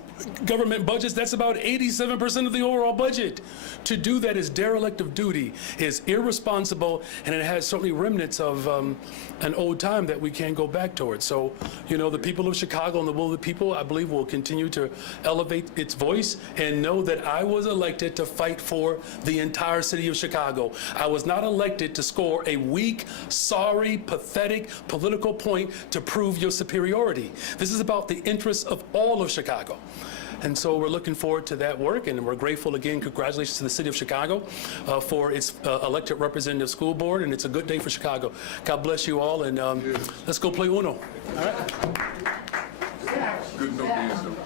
government budgets, that's about 87% of the overall budget. To do that is derelict of duty, is irresponsible, and it has certainly remnants of an old time that we can't go back towards. So, you know, the people of Chicago and the will of the people, I believe, will continue to elevate its voice and know that I was elected to fight for the entire city of Chicago. I was not elected to score a weak, sorry, pathetic political point to prove your superiority. This is about the interests of all of Chicago. And so we're looking forward to that work, and we're grateful again. Congratulations to the city of Chicago for its elected representative school board, and it's a good day for Chicago. God bless you all, and let's go play Uno. All right? Good no